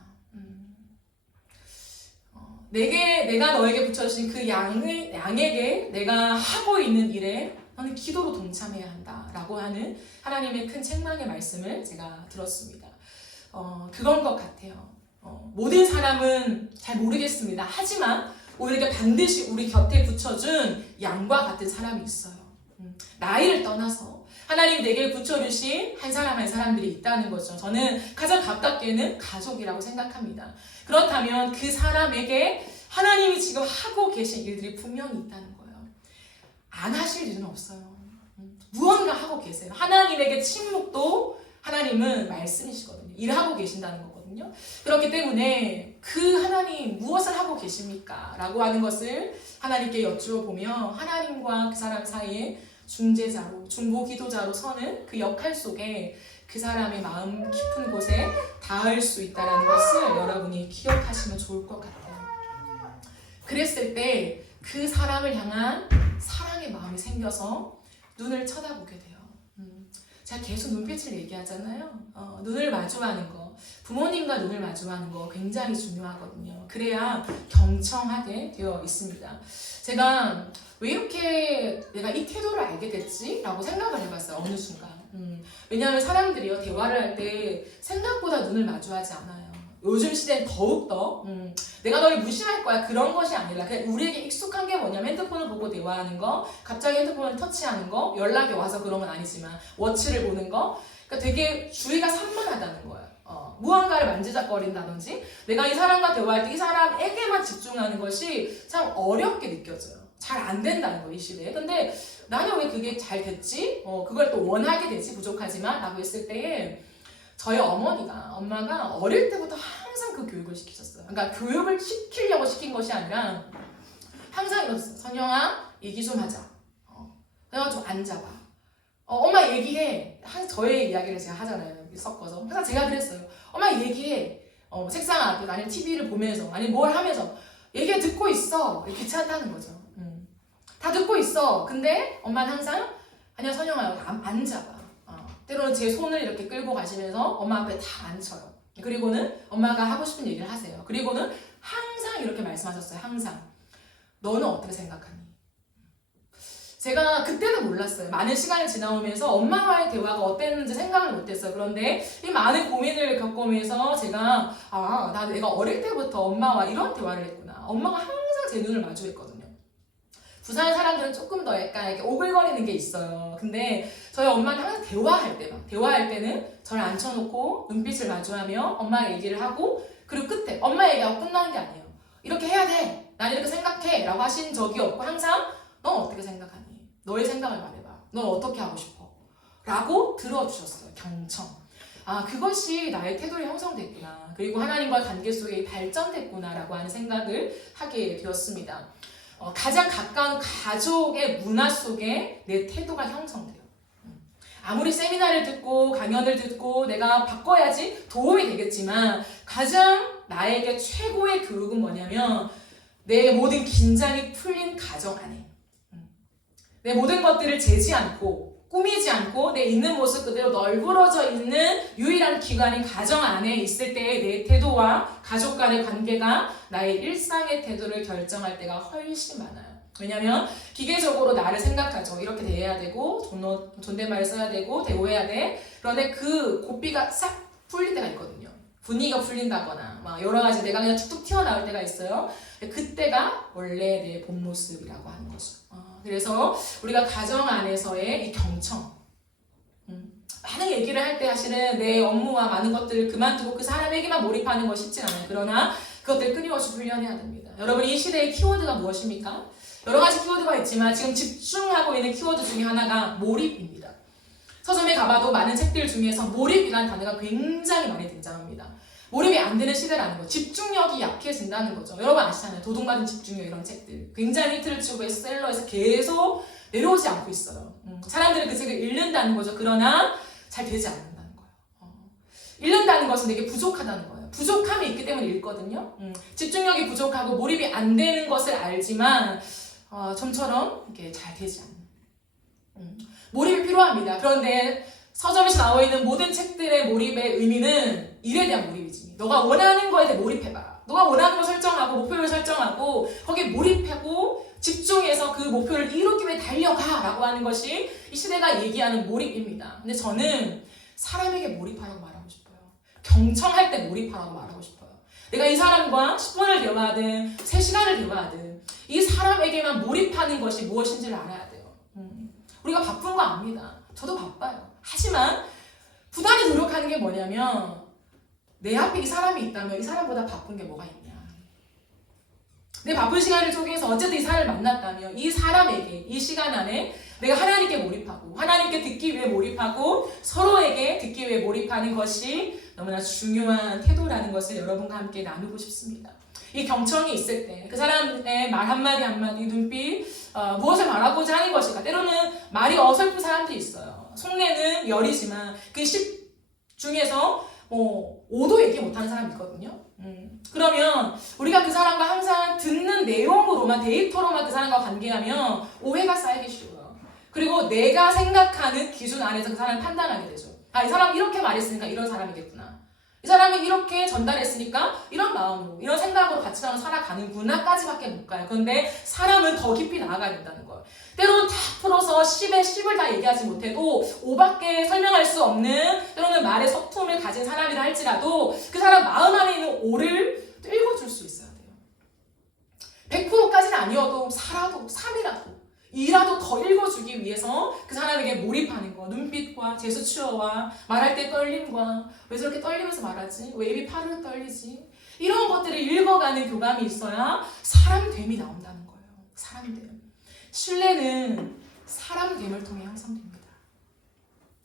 내가 너에게 붙여주신 그 양에게 내가 하고 있는 일에 너는 기도로 동참해야 한다라고 하는 하나님의 큰 책망의 말씀을 제가 들었습니다. 그건 것 같아요. 모든 사람은 잘 모르겠습니다. 하지만 우리에게 반드시 우리 곁에 붙여준 양과 같은 사람이 있어요. 나이를 떠나서 하나님이 내게 붙여주신 한 사람 한 사람들이 있다는 거죠. 저는 가장 가깝게는 가족이라고 생각합니다. 그렇다면 그 사람에게 하나님이 지금 하고 계신 일들이 분명히 있다는 거예요. 안 하실 일은 없어요. 무언가 하고 계세요. 하나님에게 침묵도 하나님은 말씀이시거든요. 일하고 계신다는 거거든요. 그렇기 때문에 그 하나님 무엇을 하고 계십니까? 라고 하는 것을 하나님께 여쭈어보며 하나님과 그 사람 사이에 중재자로, 중보기도자로 서는 그 역할 속에 그 사람의 마음 깊은 곳에 닿을 수 있다는 것을 여러분이 기억하시면 좋을 것 같아요. 그랬을 때 그 사람을 향한 사랑의 마음이 생겨서 눈을 쳐다보게 돼요. 제가 계속 눈빛을 얘기하잖아요. 눈을 마주하는 거, 부모님과 눈을 마주하는 거 굉장히 중요하거든요. 그래야 경청하게 되어 있습니다. 제가 왜 이렇게 내가 이 태도를 알게 됐지? 라고 생각을 해봤어요. 어느 순간. 왜냐하면 사람들이요 대화를 할 때 생각보다 눈을 마주하지 않아요. 요즘 시대는 더욱더 내가 너를 무시할 거야 그런 것이 아니라 그냥 우리에게 익숙한 게 뭐냐면 핸드폰을 보고 대화하는 거, 갑자기 핸드폰을 터치하는 거, 연락이 와서 그런 건 아니지만 워치를 보는 거, 그러니까 되게 주의가 산만하다는 거예요. 무언가를 만지작거린다든지 내가 이 사람과 대화할 때 이 사람에게만 집중하는 것이 참 어렵게 느껴져요. 잘 안 된다는 거예요, 이 시대에. 근데 나는 왜 그게 잘 됐지? 그걸 또 원하게 되지, 부족하지만 라고 했을 때에 저희 엄마가 어릴 때부터 항상 그 교육을 시키셨어요. 그러니까 교육을 시키려고 시킨 것이 아니라 항상 이랬어요. 선영아, 얘기 좀 하자. 선영아 좀 앉아봐. 엄마 얘기해. 저의 이야기를 제가 하잖아요. 섞어서. 항상 제가 그랬어요. 엄마 얘기해. 책상 앞에 아니면 TV를 보면서 아니면 뭘 하면서 얘기 듣고 있어. 귀찮다는 거죠. 다 듣고 있어. 근데 엄마는 항상 아니야 선영아 여기 앉아봐. 때로는 제 손을 이렇게 끌고 가시면서 엄마 앞에 다 앉혀요. 그리고는 엄마가 하고 싶은 얘기를 하세요. 그리고는 항상 이렇게 말씀하셨어요. 항상 너는 어떻게 생각하니? 제가 그때는 몰랐어요. 많은 시간이 지나오면서 엄마와의 대화가 어땠는지 생각을 못했어요. 그런데 이 많은 고민을 겪으면서 제가 내가 어릴 때부터 엄마와 이런 대화를 했구나. 엄마가 항상 제 눈을 마주했거든요. 부산 사람들은 조금 더 약간 이렇게 오글거리는 게 있어요. 근데 저희 엄마는 항상 대화할 때는 저를 앉혀놓고 눈빛을 마주하며 엄마 얘기를 하고 그리고 끝에 엄마 얘기하고 끝나는 게 아니에요. 이렇게 해야 돼. 난 이렇게 생각해. 라고 하신 적이 없고 항상 넌 어떻게 생각하니? 너의 생각을 말해봐. 넌 어떻게 하고 싶어? 라고 들어주셨어요. 경청. 그것이 나의 태도로 형성됐구나. 그리고 하나님과의 관계 속에 발전됐구나 라고 하는 생각을 하게 되었습니다. 가장 가까운 가족의 문화 속에 내 태도가 형성돼요. 아무리 세미나를 듣고 강연을 듣고 내가 바꿔야지 도움이 되겠지만 가장 나에게 최고의 교육은 뭐냐면 내 모든 긴장이 풀린 가정 안에 내 모든 것들을 재지 않고 꾸미지 않고 내 있는 모습 그대로 널브러져 있는 유일한 기관인 가정 안에 있을 때의 내 태도와 가족 간의 관계가 나의 일상의 태도를 결정할 때가 훨씬 많아요. 왜냐면 기계적으로 나를 생각하죠. 이렇게 대해야 되고 존댓말을 써야 되고 대우해야 돼. 그런데 그 고삐가 싹 풀릴 때가 있거든요. 분위기가 풀린다거나 막 여러 가지 내가 그냥 툭툭 튀어나올 때가 있어요. 그때가 원래 내 본 모습이라고 하는 거죠. 그래서 우리가 가정 안에서의 이 경청 많은 얘기를 할 때 사실은 내 업무와 많은 것들을 그만두고 그 사람에게만 몰입하는 건 쉽진 않아요. 그러나 그것들 끊임없이 훈련해야 됩니다. 여러분 이 시대의 키워드가 무엇입니까? 여러 가지 키워드가 있지만 지금 집중하고 있는 키워드 중에 하나가 몰입입니다. 서점에 가봐도 많은 책들 중에서 몰입이라는 단어가 굉장히 많이 등장합니다. 몰입이 안 되는 시대라는 거, 집중력이 약해진다는 거죠. 여러분 아시잖아요. 도둑맞은 집중력 이런 책들. 굉장히 히트를 치고 베스트셀러에서 계속 내려오지 않고 있어요. 사람들은 그 책을 읽는다는 거죠. 그러나 잘 되지 않는다는 거예요. 읽는다는 것은 되게 부족하다는 거예요. 부족함이 있기 때문에 읽거든요. 집중력이 부족하고 몰입이 안 되는 것을 알지만 좀처럼 이렇게 잘 되지 않는. 몰입이 필요합니다. 그런데 서점에서 나와 있는 모든 책들의 몰입의 의미는 일에 대한 몰입이지. 너가 원하는 거에 대해 몰입해봐. 너가 원하는 거 설정하고 목표를 설정하고 거기에 몰입하고 집중해서 그 목표를 이루기 위해 달려가 라고 하는 것이 이 시대가 얘기하는 몰입입니다. 근데 저는 사람에게 몰입하라고 말하고 싶어요. 경청할 때 몰입하라고 말하고 싶어요. 내가 이 사람과 10분을 대화하든 3시간을 대화하든 이 사람에게만 몰입하는 것이 무엇인지를 알아야 돼요. 우리가 바쁜 거 압니다. 저도 바빠요. 하지만 부단히 노력하는 게 뭐냐면 내 앞에 이 사람이 있다면 이 사람보다 바쁜 게 뭐가 있냐. 내 바쁜 시간을 쪼개서 어쨌든 이 사람을 만났다면 이 사람에게 이 시간 안에 내가 하나님께 몰입하고 하나님께 듣기 위해 몰입하고 서로에게 듣기 위해 몰입하는 것이 너무나 중요한 태도라는 것을 여러분과 함께 나누고 싶습니다. 이 경청이 있을 때 그 사람의 말 한마디 한마디 눈빛 무엇을 말하고자 하는 것일까. 때로는 말이 어설픈 사람들이 있어요. 속내는 열이지만 그 10 중에서 5도 얘기 못하는 사람이 있거든요. 그러면 우리가 그 사람과 항상 듣는 내용으로만 데이터로만 그 사람과 관계하면 오해가 쌓이기 쉬워요. 그리고 내가 생각하는 기준 안에서 그 사람을 판단하게 되죠. 이 사람이 이렇게 말했으니까 이런 사람이겠구나. 이 사람이 이렇게 전달했으니까 이런 마음으로 이런 생각으로 가치관으로 살아가는구나까지밖에 못 가요. 그런데 사람은 더 깊이 나아가야 된다는 거예요. 때로는 다 풀어서 10에 10을 다 얘기하지 못해도 5밖에 설명할 수 없는 때로는 말의 서툼을 가진 사람이라 할지라도 그 사람 마음 안에 있는 5를 읽어줄 수 있어야 돼요. 100%까지는 아니어도 4라도 3이라도 이라도 더 읽어주기 위해서 그 사람에게 몰입하는 거, 눈빛과 제스처와 말할 때 떨림과 왜 저렇게 떨리면서 말하지? 왜 입이 파르르 떨리지? 이런 것들을 읽어가는 교감이 있어야 사람됨이 나온다는 거예요. 사람됨. 신뢰는 사람됨을 통해 형성됩니다.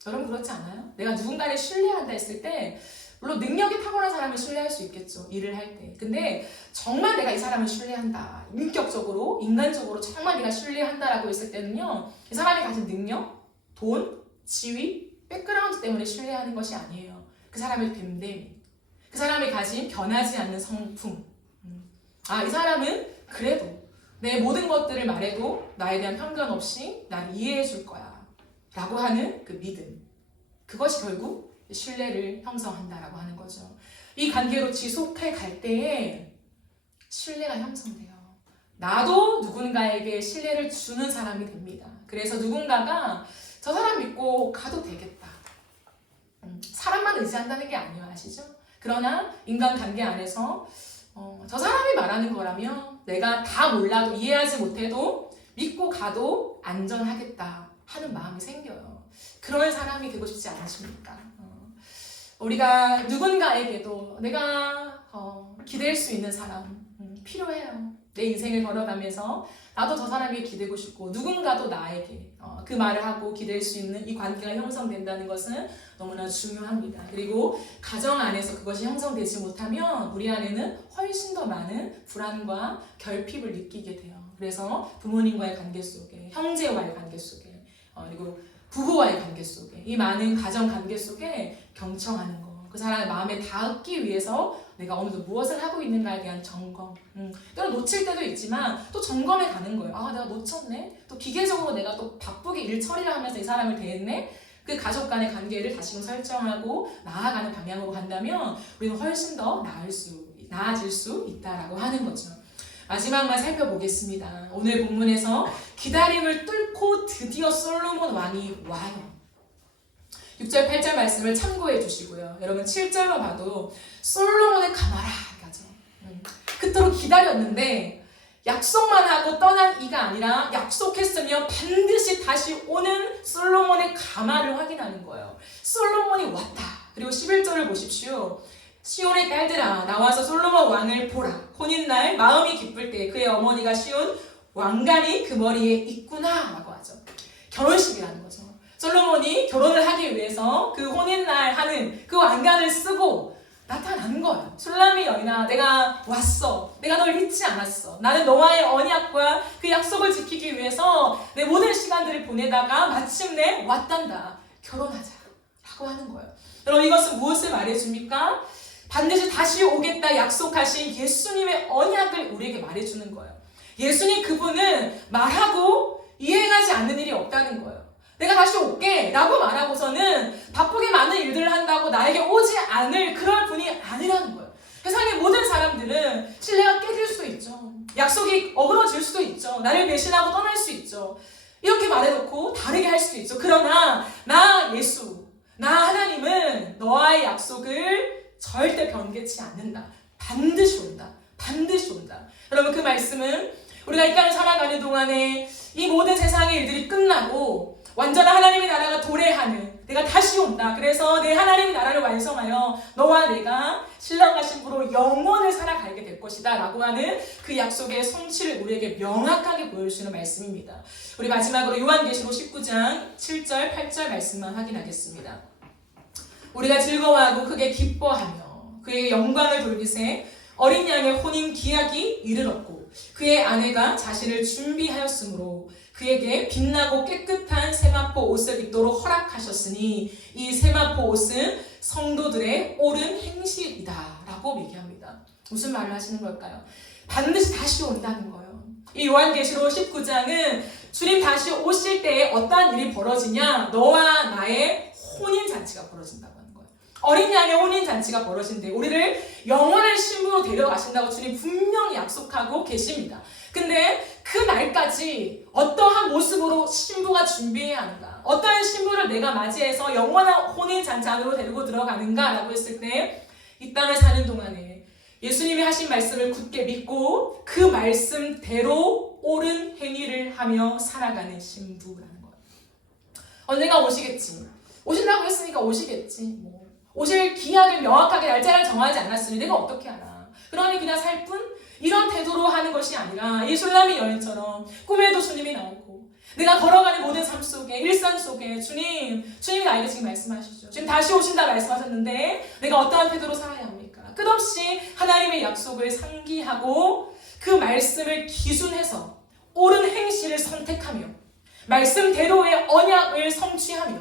여러분 그렇지 않아요? 내가 누군가를 신뢰한다 했을 때 물론 능력이 탁월한 사람을 신뢰할 수 있겠죠. 일을 할 때. 근데 정말 내가 이 사람을 신뢰한다. 인격적으로, 인간적으로 정말 내가 신뢰한다라고 했을 때는요. 이 사람이 가진 능력, 돈, 지위, 백그라운드 때문에 신뢰하는 것이 아니에요. 그 사람의 됨됨이. 그 사람이 가진 변하지 않는 성품. 이 사람은 그래도 내 모든 것들을 말해도 나에 대한 편견 없이 나를 이해해 줄 거야. 라고 하는 그 믿음. 그것이 결국 신뢰를 형성한다라고 하는 거죠. 이 관계로 지속해 갈 때에 신뢰가 형성돼요. 나도 누군가에게 신뢰를 주는 사람이 됩니다. 그래서 누군가가 저 사람 믿고 가도 되겠다. 사람만 의지한다는 게 아니에요. 아시죠? 그러나 인간관계 안에서 저 사람이 말하는 거라면 내가 다 몰라도 이해하지 못해도 믿고 가도 안전하겠다 하는 마음이 생겨요. 그런 사람이 되고 싶지 않으십니까? 우리가 누군가에게도 내가 기댈 수 있는 사람 필요해요. 내 인생을 걸어가면서 나도 저 사람에게 기대고 싶고 누군가도 나에게 그 말을 하고 기댈 수 있는 이 관계가 형성된다는 것은 너무나 중요합니다. 그리고 가정 안에서 그것이 형성되지 못하면 우리 안에는 훨씬 더 많은 불안과 결핍을 느끼게 돼요. 그래서 부모님과의 관계 속에, 형제와의 관계 속에, 그리고 부부와의 관계 속에, 이 많은 가정 관계 속에 경청하는 거, 그 사람의 마음에 닿기 위해서 내가 어느덧 무엇을 하고 있는가에 대한 점검. 때로 놓칠 때도 있지만 또 점검해 가는 거예요. 내가 놓쳤네. 또 기계적으로 내가 또 바쁘게 일 처리를 하면서 이 사람을 대했네. 그 가족 간의 관계를 다시금 설정하고 나아가는 방향으로 간다면 우리는 훨씬 더 나아질 수 있다라고 하는 거죠. 마지막만 살펴보겠습니다. 오늘 본문에서 기다림을 뚫고 드디어 솔로몬 왕이 와요. 6절, 8절 말씀을 참고해 주시고요. 여러분 7절로 봐도 솔로몬의 가마라 가죠. 그토록 기다렸는데 약속만 하고 떠난 이가 아니라 약속했으며 반드시 다시 오는 솔로몬의 가마를 확인하는 거예요. 솔로몬이 왔다. 그리고 11절을 보십시오. 시온의 딸들아 나와서 솔로몬 왕을 보라. 혼인날 마음이 기쁠 때 그의 어머니가 씌운 왕관이 그 머리에 있구나 라고 하죠. 결혼식이라는 거죠. 솔로몬이 결혼을 하기 위해서 그 혼인날 하는 그 왕관을 쓰고 나타나는 거예요. 술람이 여인아 내가 왔어. 내가 널 잊지 않았어. 나는 너와의 언약과 그 약속을 지키기 위해서 내 모든 시간들을 보내다가 마침내 왔단다. 결혼하자 라고 하는 거예요. 여러분 이것은 무엇을 말해줍니까? 반드시 다시 오겠다 약속하신 예수님의 언약을 우리에게 말해주는 거예요. 예수님 그분은 말하고 이행하지 않는 일이 없다는 거예요. 내가 다시 올게 라고 말하고서는 바쁘게 많은 일들을 한다고 나에게 오지 않을 그럴 분이 아니라는 거예요. 세상의 모든 사람들은 신뢰가 깨질 수도 있죠. 약속이 어그러질 수도 있죠. 나를 배신하고 떠날 수 있죠. 이렇게 말해놓고 다르게 할 수도 있죠. 그러나 나 예수, 나 하나님은 너와의 약속을 절대 변개치 않는다. 반드시 온다. 반드시 온다. 여러분 그 말씀은 우리가 이 땅을 살아가는 동안에 이 모든 세상의 일들이 끝나고 완전한 하나님의 나라가 도래하는 내가 다시 온다. 그래서 내 하나님의 나라를 완성하여 너와 내가 신랑과 신부로 영원을 살아가게 될 것이다 라고 하는 그 약속의 성취를 우리에게 명확하게 보여주시는 말씀입니다. 우리 마지막으로 요한계시록 19장 7절 8절 말씀만 확인하겠습니다. 우리가 즐거워하고 크게 기뻐하며 그의 영광을 돌리세 어린 양의 혼인 기약이 이르렀고 그의 아내가 자신을 준비하였으므로 그에게 빛나고 깨끗한 세마포 옷을 입도록 허락하셨으니 이 세마포 옷은 성도들의 옳은 행실이다 라고 얘기합니다. 무슨 말을 하시는 걸까요? 반드시 다시 온다는 거예요. 이 요한계시록 19장은 주님 다시 오실 때에 어떠한 일이 벌어지냐? 너와 나의 혼인잔치가 벌어진다고 하는 거예요. 어린 양의 혼인잔치가 벌어진대. 우리를 영원한 신부로 데려가신다고 주님 분명히 약속하고 계십니다. 근데 그 날까지 어떠한 모습으로 신부가 준비해야 하는가? 어떠한 신부를 내가 맞이해서 영원한 혼인잔치 안으로 데리고 들어가는가? 라고 했을 때 이 땅을 사는 동안에 예수님이 하신 말씀을 굳게 믿고 그 말씀대로 옳은 행위를 하며 살아가는 신부라는 거예요. 언젠가 오시겠지. 오신다고 했으니까 오시겠지. 뭐. 오실 기약을 명확하게 날짜를 정하지 않았으니 내가 어떻게 알아. 그러니 그냥 살 뿐? 이런 태도로 하는 것이 아니라 이 슐라미 여인처럼 꿈에도 주님이 나오고 내가 걸어가는 모든 삶 속에 일상 속에 주님이 나에게 지금 말씀하시죠. 지금 다시 오신다 말씀하셨는데 내가 어떠한 태도로 살아야 합니까? 끝없이 하나님의 약속을 상기하고 그 말씀을 기준해서 옳은 행실을 선택하며 말씀대로의 언약을 성취하며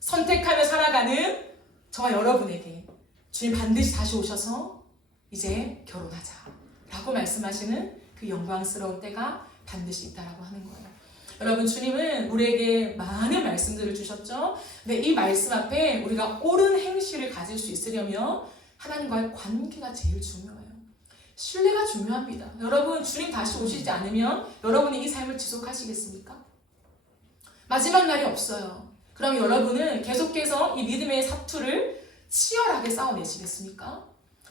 선택하며 살아가는 저와 여러분에게 주님 반드시 다시 오셔서 이제 결혼하자 라고 말씀하시는 그 영광스러운 때가 반드시 있다라고 하는 거예요. 여러분, 주님은 우리에게 많은 말씀들을 주셨죠. 근데 이 말씀 앞에 우리가 옳은 행실을 가질 수 있으려면 하나님과의 관계가 제일 중요해요. 신뢰가 중요합니다. 여러분, 주님 다시 오시지 않으면 여러분이 이 삶을 지속하시겠습니까? 마지막 날이 없어요. 그럼 여러분은 계속해서 이 믿음의 사투를 치열하게 싸워내시겠습니까?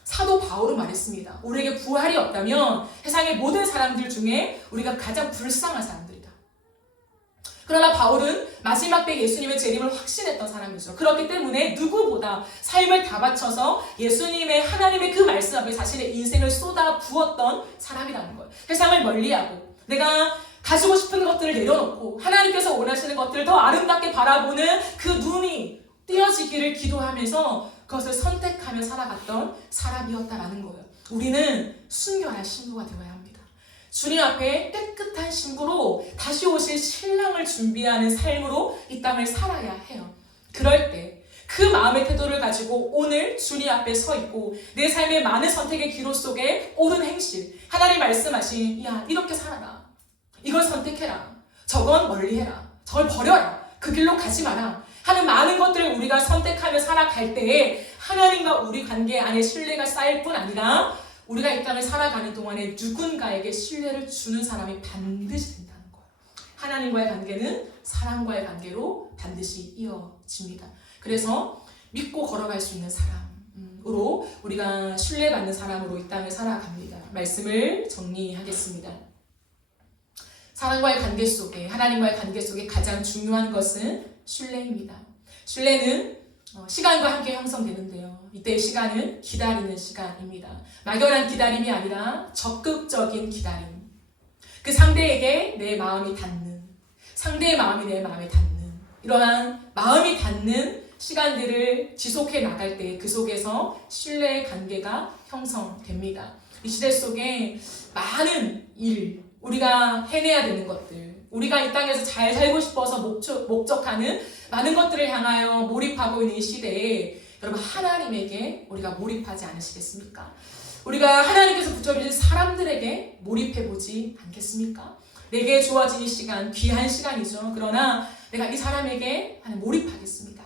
사도 바울은 말했습니다. 우리에게 부활이 없다면 세상의 모든 사람들 중에 우리가 가장 불쌍한 사람들이다. 그러나 바울은 마지막 때 예수님의 재림을 확신했던 사람이죠. 그렇기 때문에 누구보다 삶을 다 바쳐서 예수님의 하나님의 그 말씀 앞에 자신의 인생을 쏟아 부었던 사람이라는 거예요. 세상을 멀리하고 내가 가지고 싶은 것들을 내려놓고 하나님께서 원하시는 것들을 더 아름답게 바라보는 그 눈이 띄어지기를 기도하면서 그것을 선택하며 살아갔던 사람이었다라는 거예요. 우리는 순결한 신부가 되어야 합니다. 주님 앞에 깨끗한 신부로 다시 오실 신랑을 준비하는 삶으로 이 땅을 살아야 해요. 그럴 때 그 마음의 태도를 가지고 오늘 주님 앞에 서 있고 내 삶의 많은 선택의 기로 속에 옳은 행실, 하나님 말씀하신 야 이렇게 살아라, 이걸 선택해라, 저건 멀리해라, 저걸 버려라, 그 길로 가지 마라 하는 많은 것들을 우리가 선택하며 살아갈 때에 하나님과 우리 관계 안에 신뢰가 쌓일 뿐 아니라 우리가 이 땅을 살아가는 동안에 누군가에게 신뢰를 주는 사람이 반드시 된다는 거예요. 하나님과의 관계는 사람과의 관계로 반드시 이어집니다. 그래서 믿고 걸어갈 수 있는 사람으로 우리가 신뢰받는 사람으로 이 땅을 살아갑니다. 말씀을 정리하겠습니다. 사람과의 관계 속에, 하나님과의 관계 속에 가장 중요한 것은 신뢰입니다. 신뢰는 시간과 함께 형성되는데요. 이때의 시간은 기다리는 시간입니다. 막연한 기다림이 아니라 적극적인 기다림. 그 상대에게 내 마음이 닿는, 상대의 마음이 내 마음에 닿는 이러한 마음이 닿는 시간들을 지속해 나갈 때 그 속에서 신뢰의 관계가 형성됩니다. 이 시대 속에 많은 일, 우리가 해내야 되는 것들, 우리가 이 땅에서 잘 살고 싶어서 목적하는 많은 것들을 향하여 몰입하고 있는 이 시대에 여러분 하나님에게 우리가 몰입하지 않으시겠습니까? 우리가 하나님께서 붙여주신 사람들에게 몰입해보지 않겠습니까? 내게 주어진 이 시간, 귀한 시간이죠. 그러나 내가 이 사람에게 몰입하겠습니다.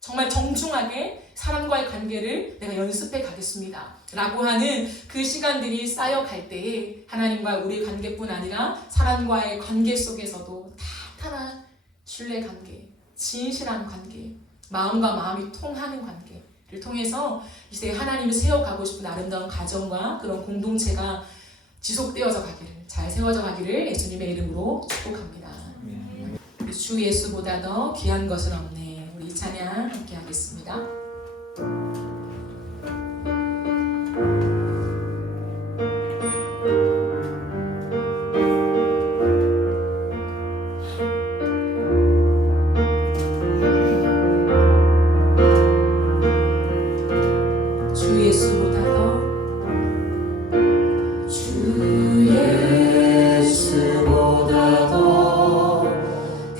정말 정중하게 사람과의 관계를 내가 연습해 가겠습니다. 라고 하는 그 시간들이 쌓여갈 때에 하나님과 우리의 관계뿐 아니라 사람과의 관계 속에서도 탄탄한 신뢰관계, 진실한 관계, 마음과 마음이 통하는 관계를 통해서 이제 하나님을 세워가고 싶은 아름다운 가정과 그런 공동체가 지속되어져 가기를, 잘 세워져 가기를 예수님의 이름으로 축복합니다. 주 예수보다 더 귀한 것은 없네. 우리 이 찬양 함께 하겠습니다.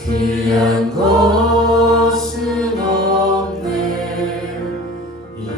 귀한 것은 없네. 이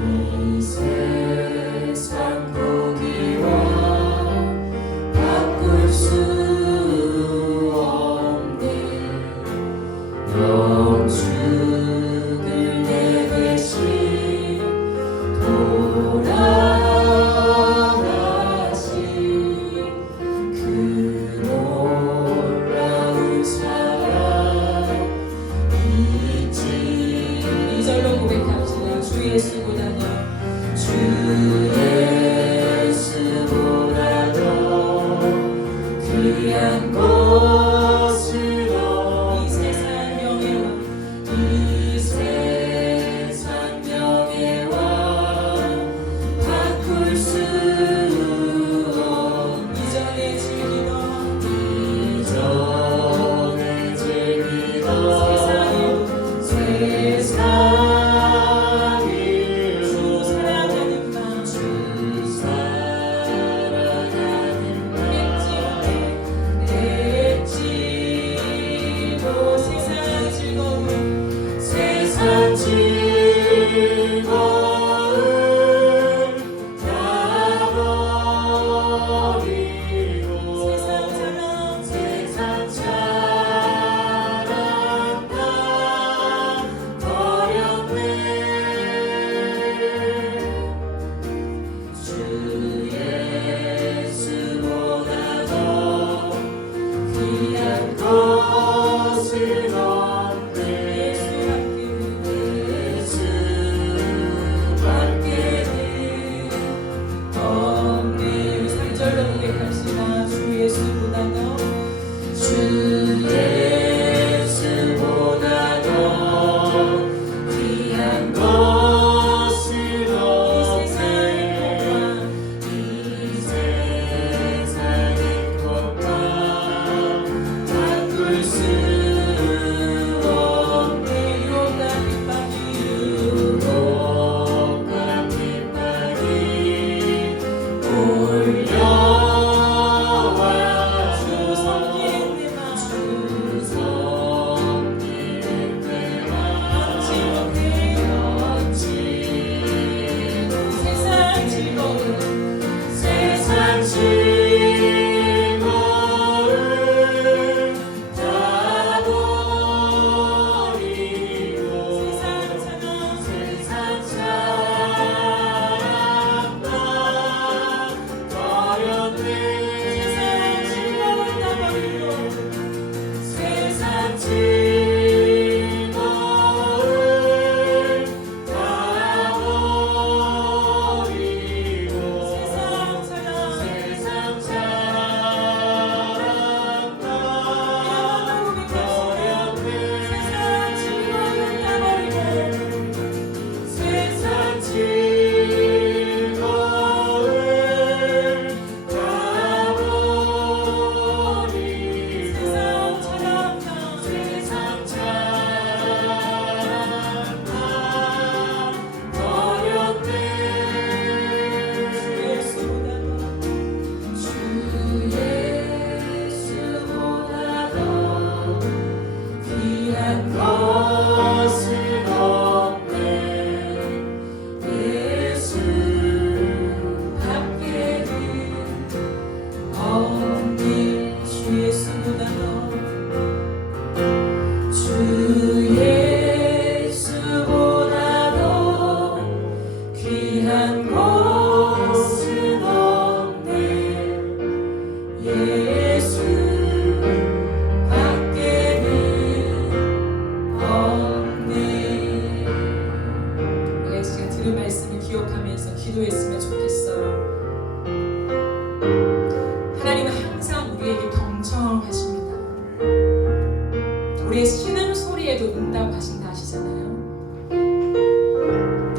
우리의 신음소리에도 응답하신다 하시잖아요.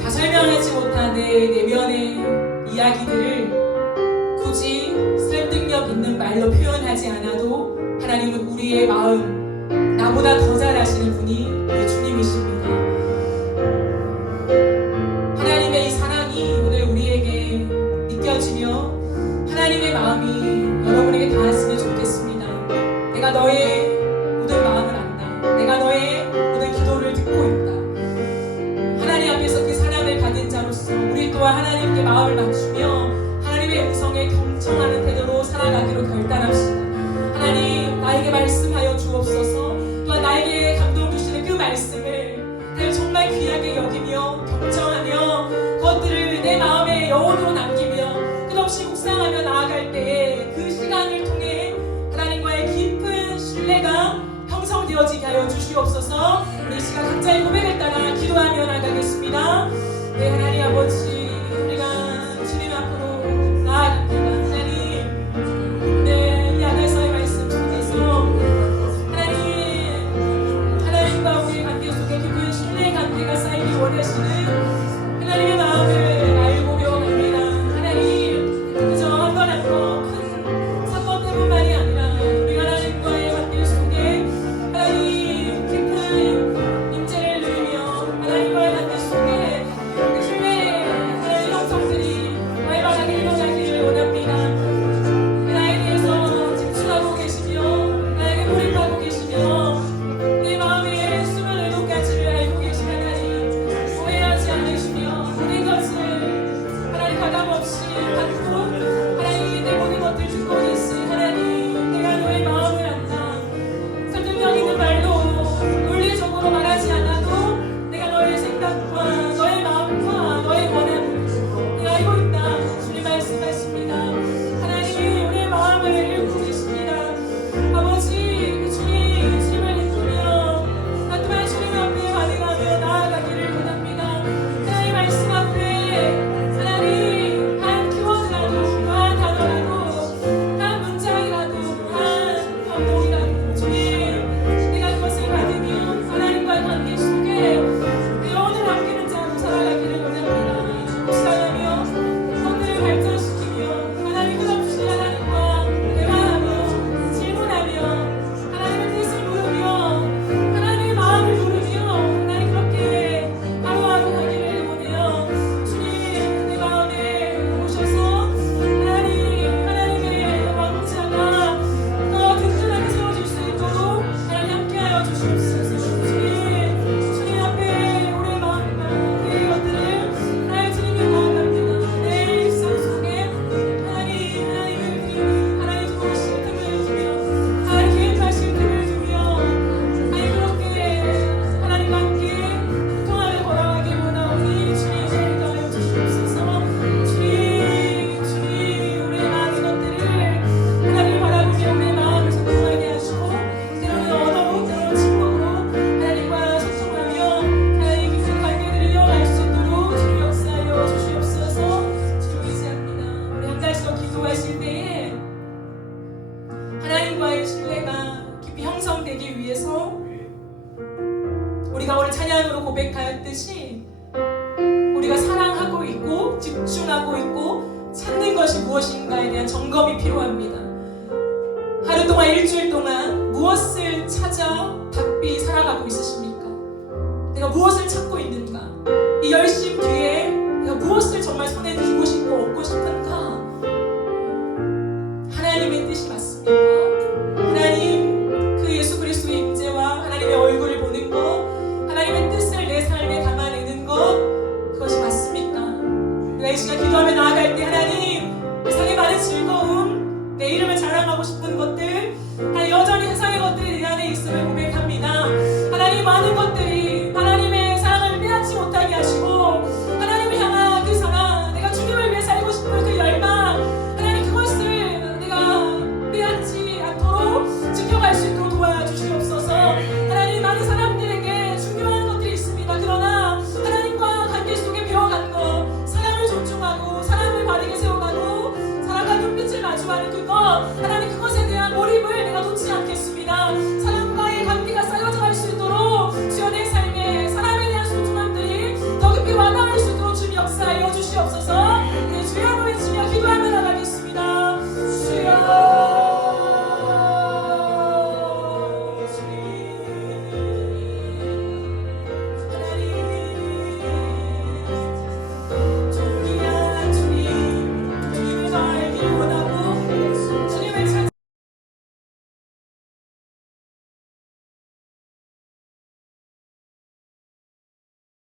다 설명하지 못한 내 내면의 이야기들을 굳이 설득력 있는 말로 표현하지 않아도 하나님은 우리의 마음, 나보다 더 잘 아시는 분이 우리 주님이십니다. 하나님의 이 사랑이 오늘 우리에게 느껴지며 하나님의 마음이 여러분에게 닿았으면 좋겠습니다. 내가 너의 모든 마음을 안다. 내가 너의 모든 기도를 듣고 있다. 하나님 앞에서 그 사랑을 받은 자로서 우리 또한 하나님께 마음을 맞추며 하나님의 음성에 경청하는 태도로 살아가기로 결단합시다. 하나님, 나에게 말씀하여 주옵소서. 또한 나에게 감동 주시는 그 말씀을 내가 정말 귀하게 여기며 경청하며 그것들을 내 마음의 영혼으로 남기며 끝없이 묵상하며 나아갈 때에 그 시간을 통해 하나님과의 깊은 신뢰가 형성되어지게 하여 주시옵소서. 우리 시간 각자의 고백을 따라 기도하며 나가겠습니다. 네, 하나님 아버지, 우리가 주님 앞으로 나아갑니다. 하나님, 네, 이 안에서의 말씀 속에서 하나님과 우리의 관계 속에 깊은 신뢰의 관계가 쌓이기 원하시는 하나님의 마음을 알고려 합니다. 하나님, 그저 한 번 한 번 큰 사건 때문만이 아니라 우리 하나님과의 관계 속에 하나님 깊은 임재를 누리며 하나님과의 관계 속에 그 신뢰의 하나님 형성들이 활발하게 일어나기를 원합니다. 나에 대해서 집중하고 계시며 나에게 몰입하고 계시며 내 마음의 숨은 의도까지를 알고 계신 하나님, 오해하지 않으시며 모든 것을 하나님 가감없이 받고 하나님 내 모든 것들 주고 계신 하나님, 내가 너의 마음을 안다. 설득력 있는 말로 논리적으로 말하지 않아도 내가 너의 생각과 너의 마음과 너의 원함을 내가 알고 있다. 주님 말씀하십니다. 하나님, 우리의 마음을 읽고 계십니다. 아버지, 주님을 믿으며 나 또한 주님 앞에 반응하며 나아가기를 원합니다. 하나님 말씀 앞에 하나님 한 키워드라도, 한 단어라도, 한 문장이라도, 한 감동이라도 주님, 내가 그것을 받으며 하나님과의 관계 속에 영혼을 남기는 자로 살아가기를 원합니다. 묵상하며 성들을 발전시키며 하나님 끝없이 하나님과 대화하며 찬양으로 고백하였듯이 우리가 사랑하고 있고 집중하고 있고 찾는 것이 무엇인가에 대한 점검이 필요합니다. 하루 동안 일주일 동안 무엇을 찾아 바삐 살아가고 있으십니까? 내가 무엇을 찾고 있는가? 이 열심 뒤에 내가 무엇을 정말 손에 쥐고 싶고 얻고 싶은가? 하나님의 뜻이 맞습니까? 하나님 그 예수 그리스도의 임재와 하나님의 얼굴을 보는 것, 하나님의 뜻을 내 삶에 담아내는 것, 그것이 맞습니까? 우리가 이 시간 기도하며 나아갈 때 하나님 세상의 많은 즐거움, 내 이름을 자랑하고 싶은 것들, 여전히 세상의 것들이 내 안에 있음을 고백합니다. 하나님 많은 것들이 하나님의 사랑을 빼앗지 못하게 하시고 하나님을 향한 그 사랑, 내가 주님을 위해 살고 싶은 그 열망, 하나님 그것을 내가 빼앗지 않도록 지켜갈 수 있도록 도와주시옵소서. 하나님 많은 사람들에게 중요한 것들이 있습니다. 그러나 하나님과 관계 속에 배워간 것, 사랑을 존중하고 사랑을 바르게 세워가고 사랑과 눈빛을 마주하는 그것,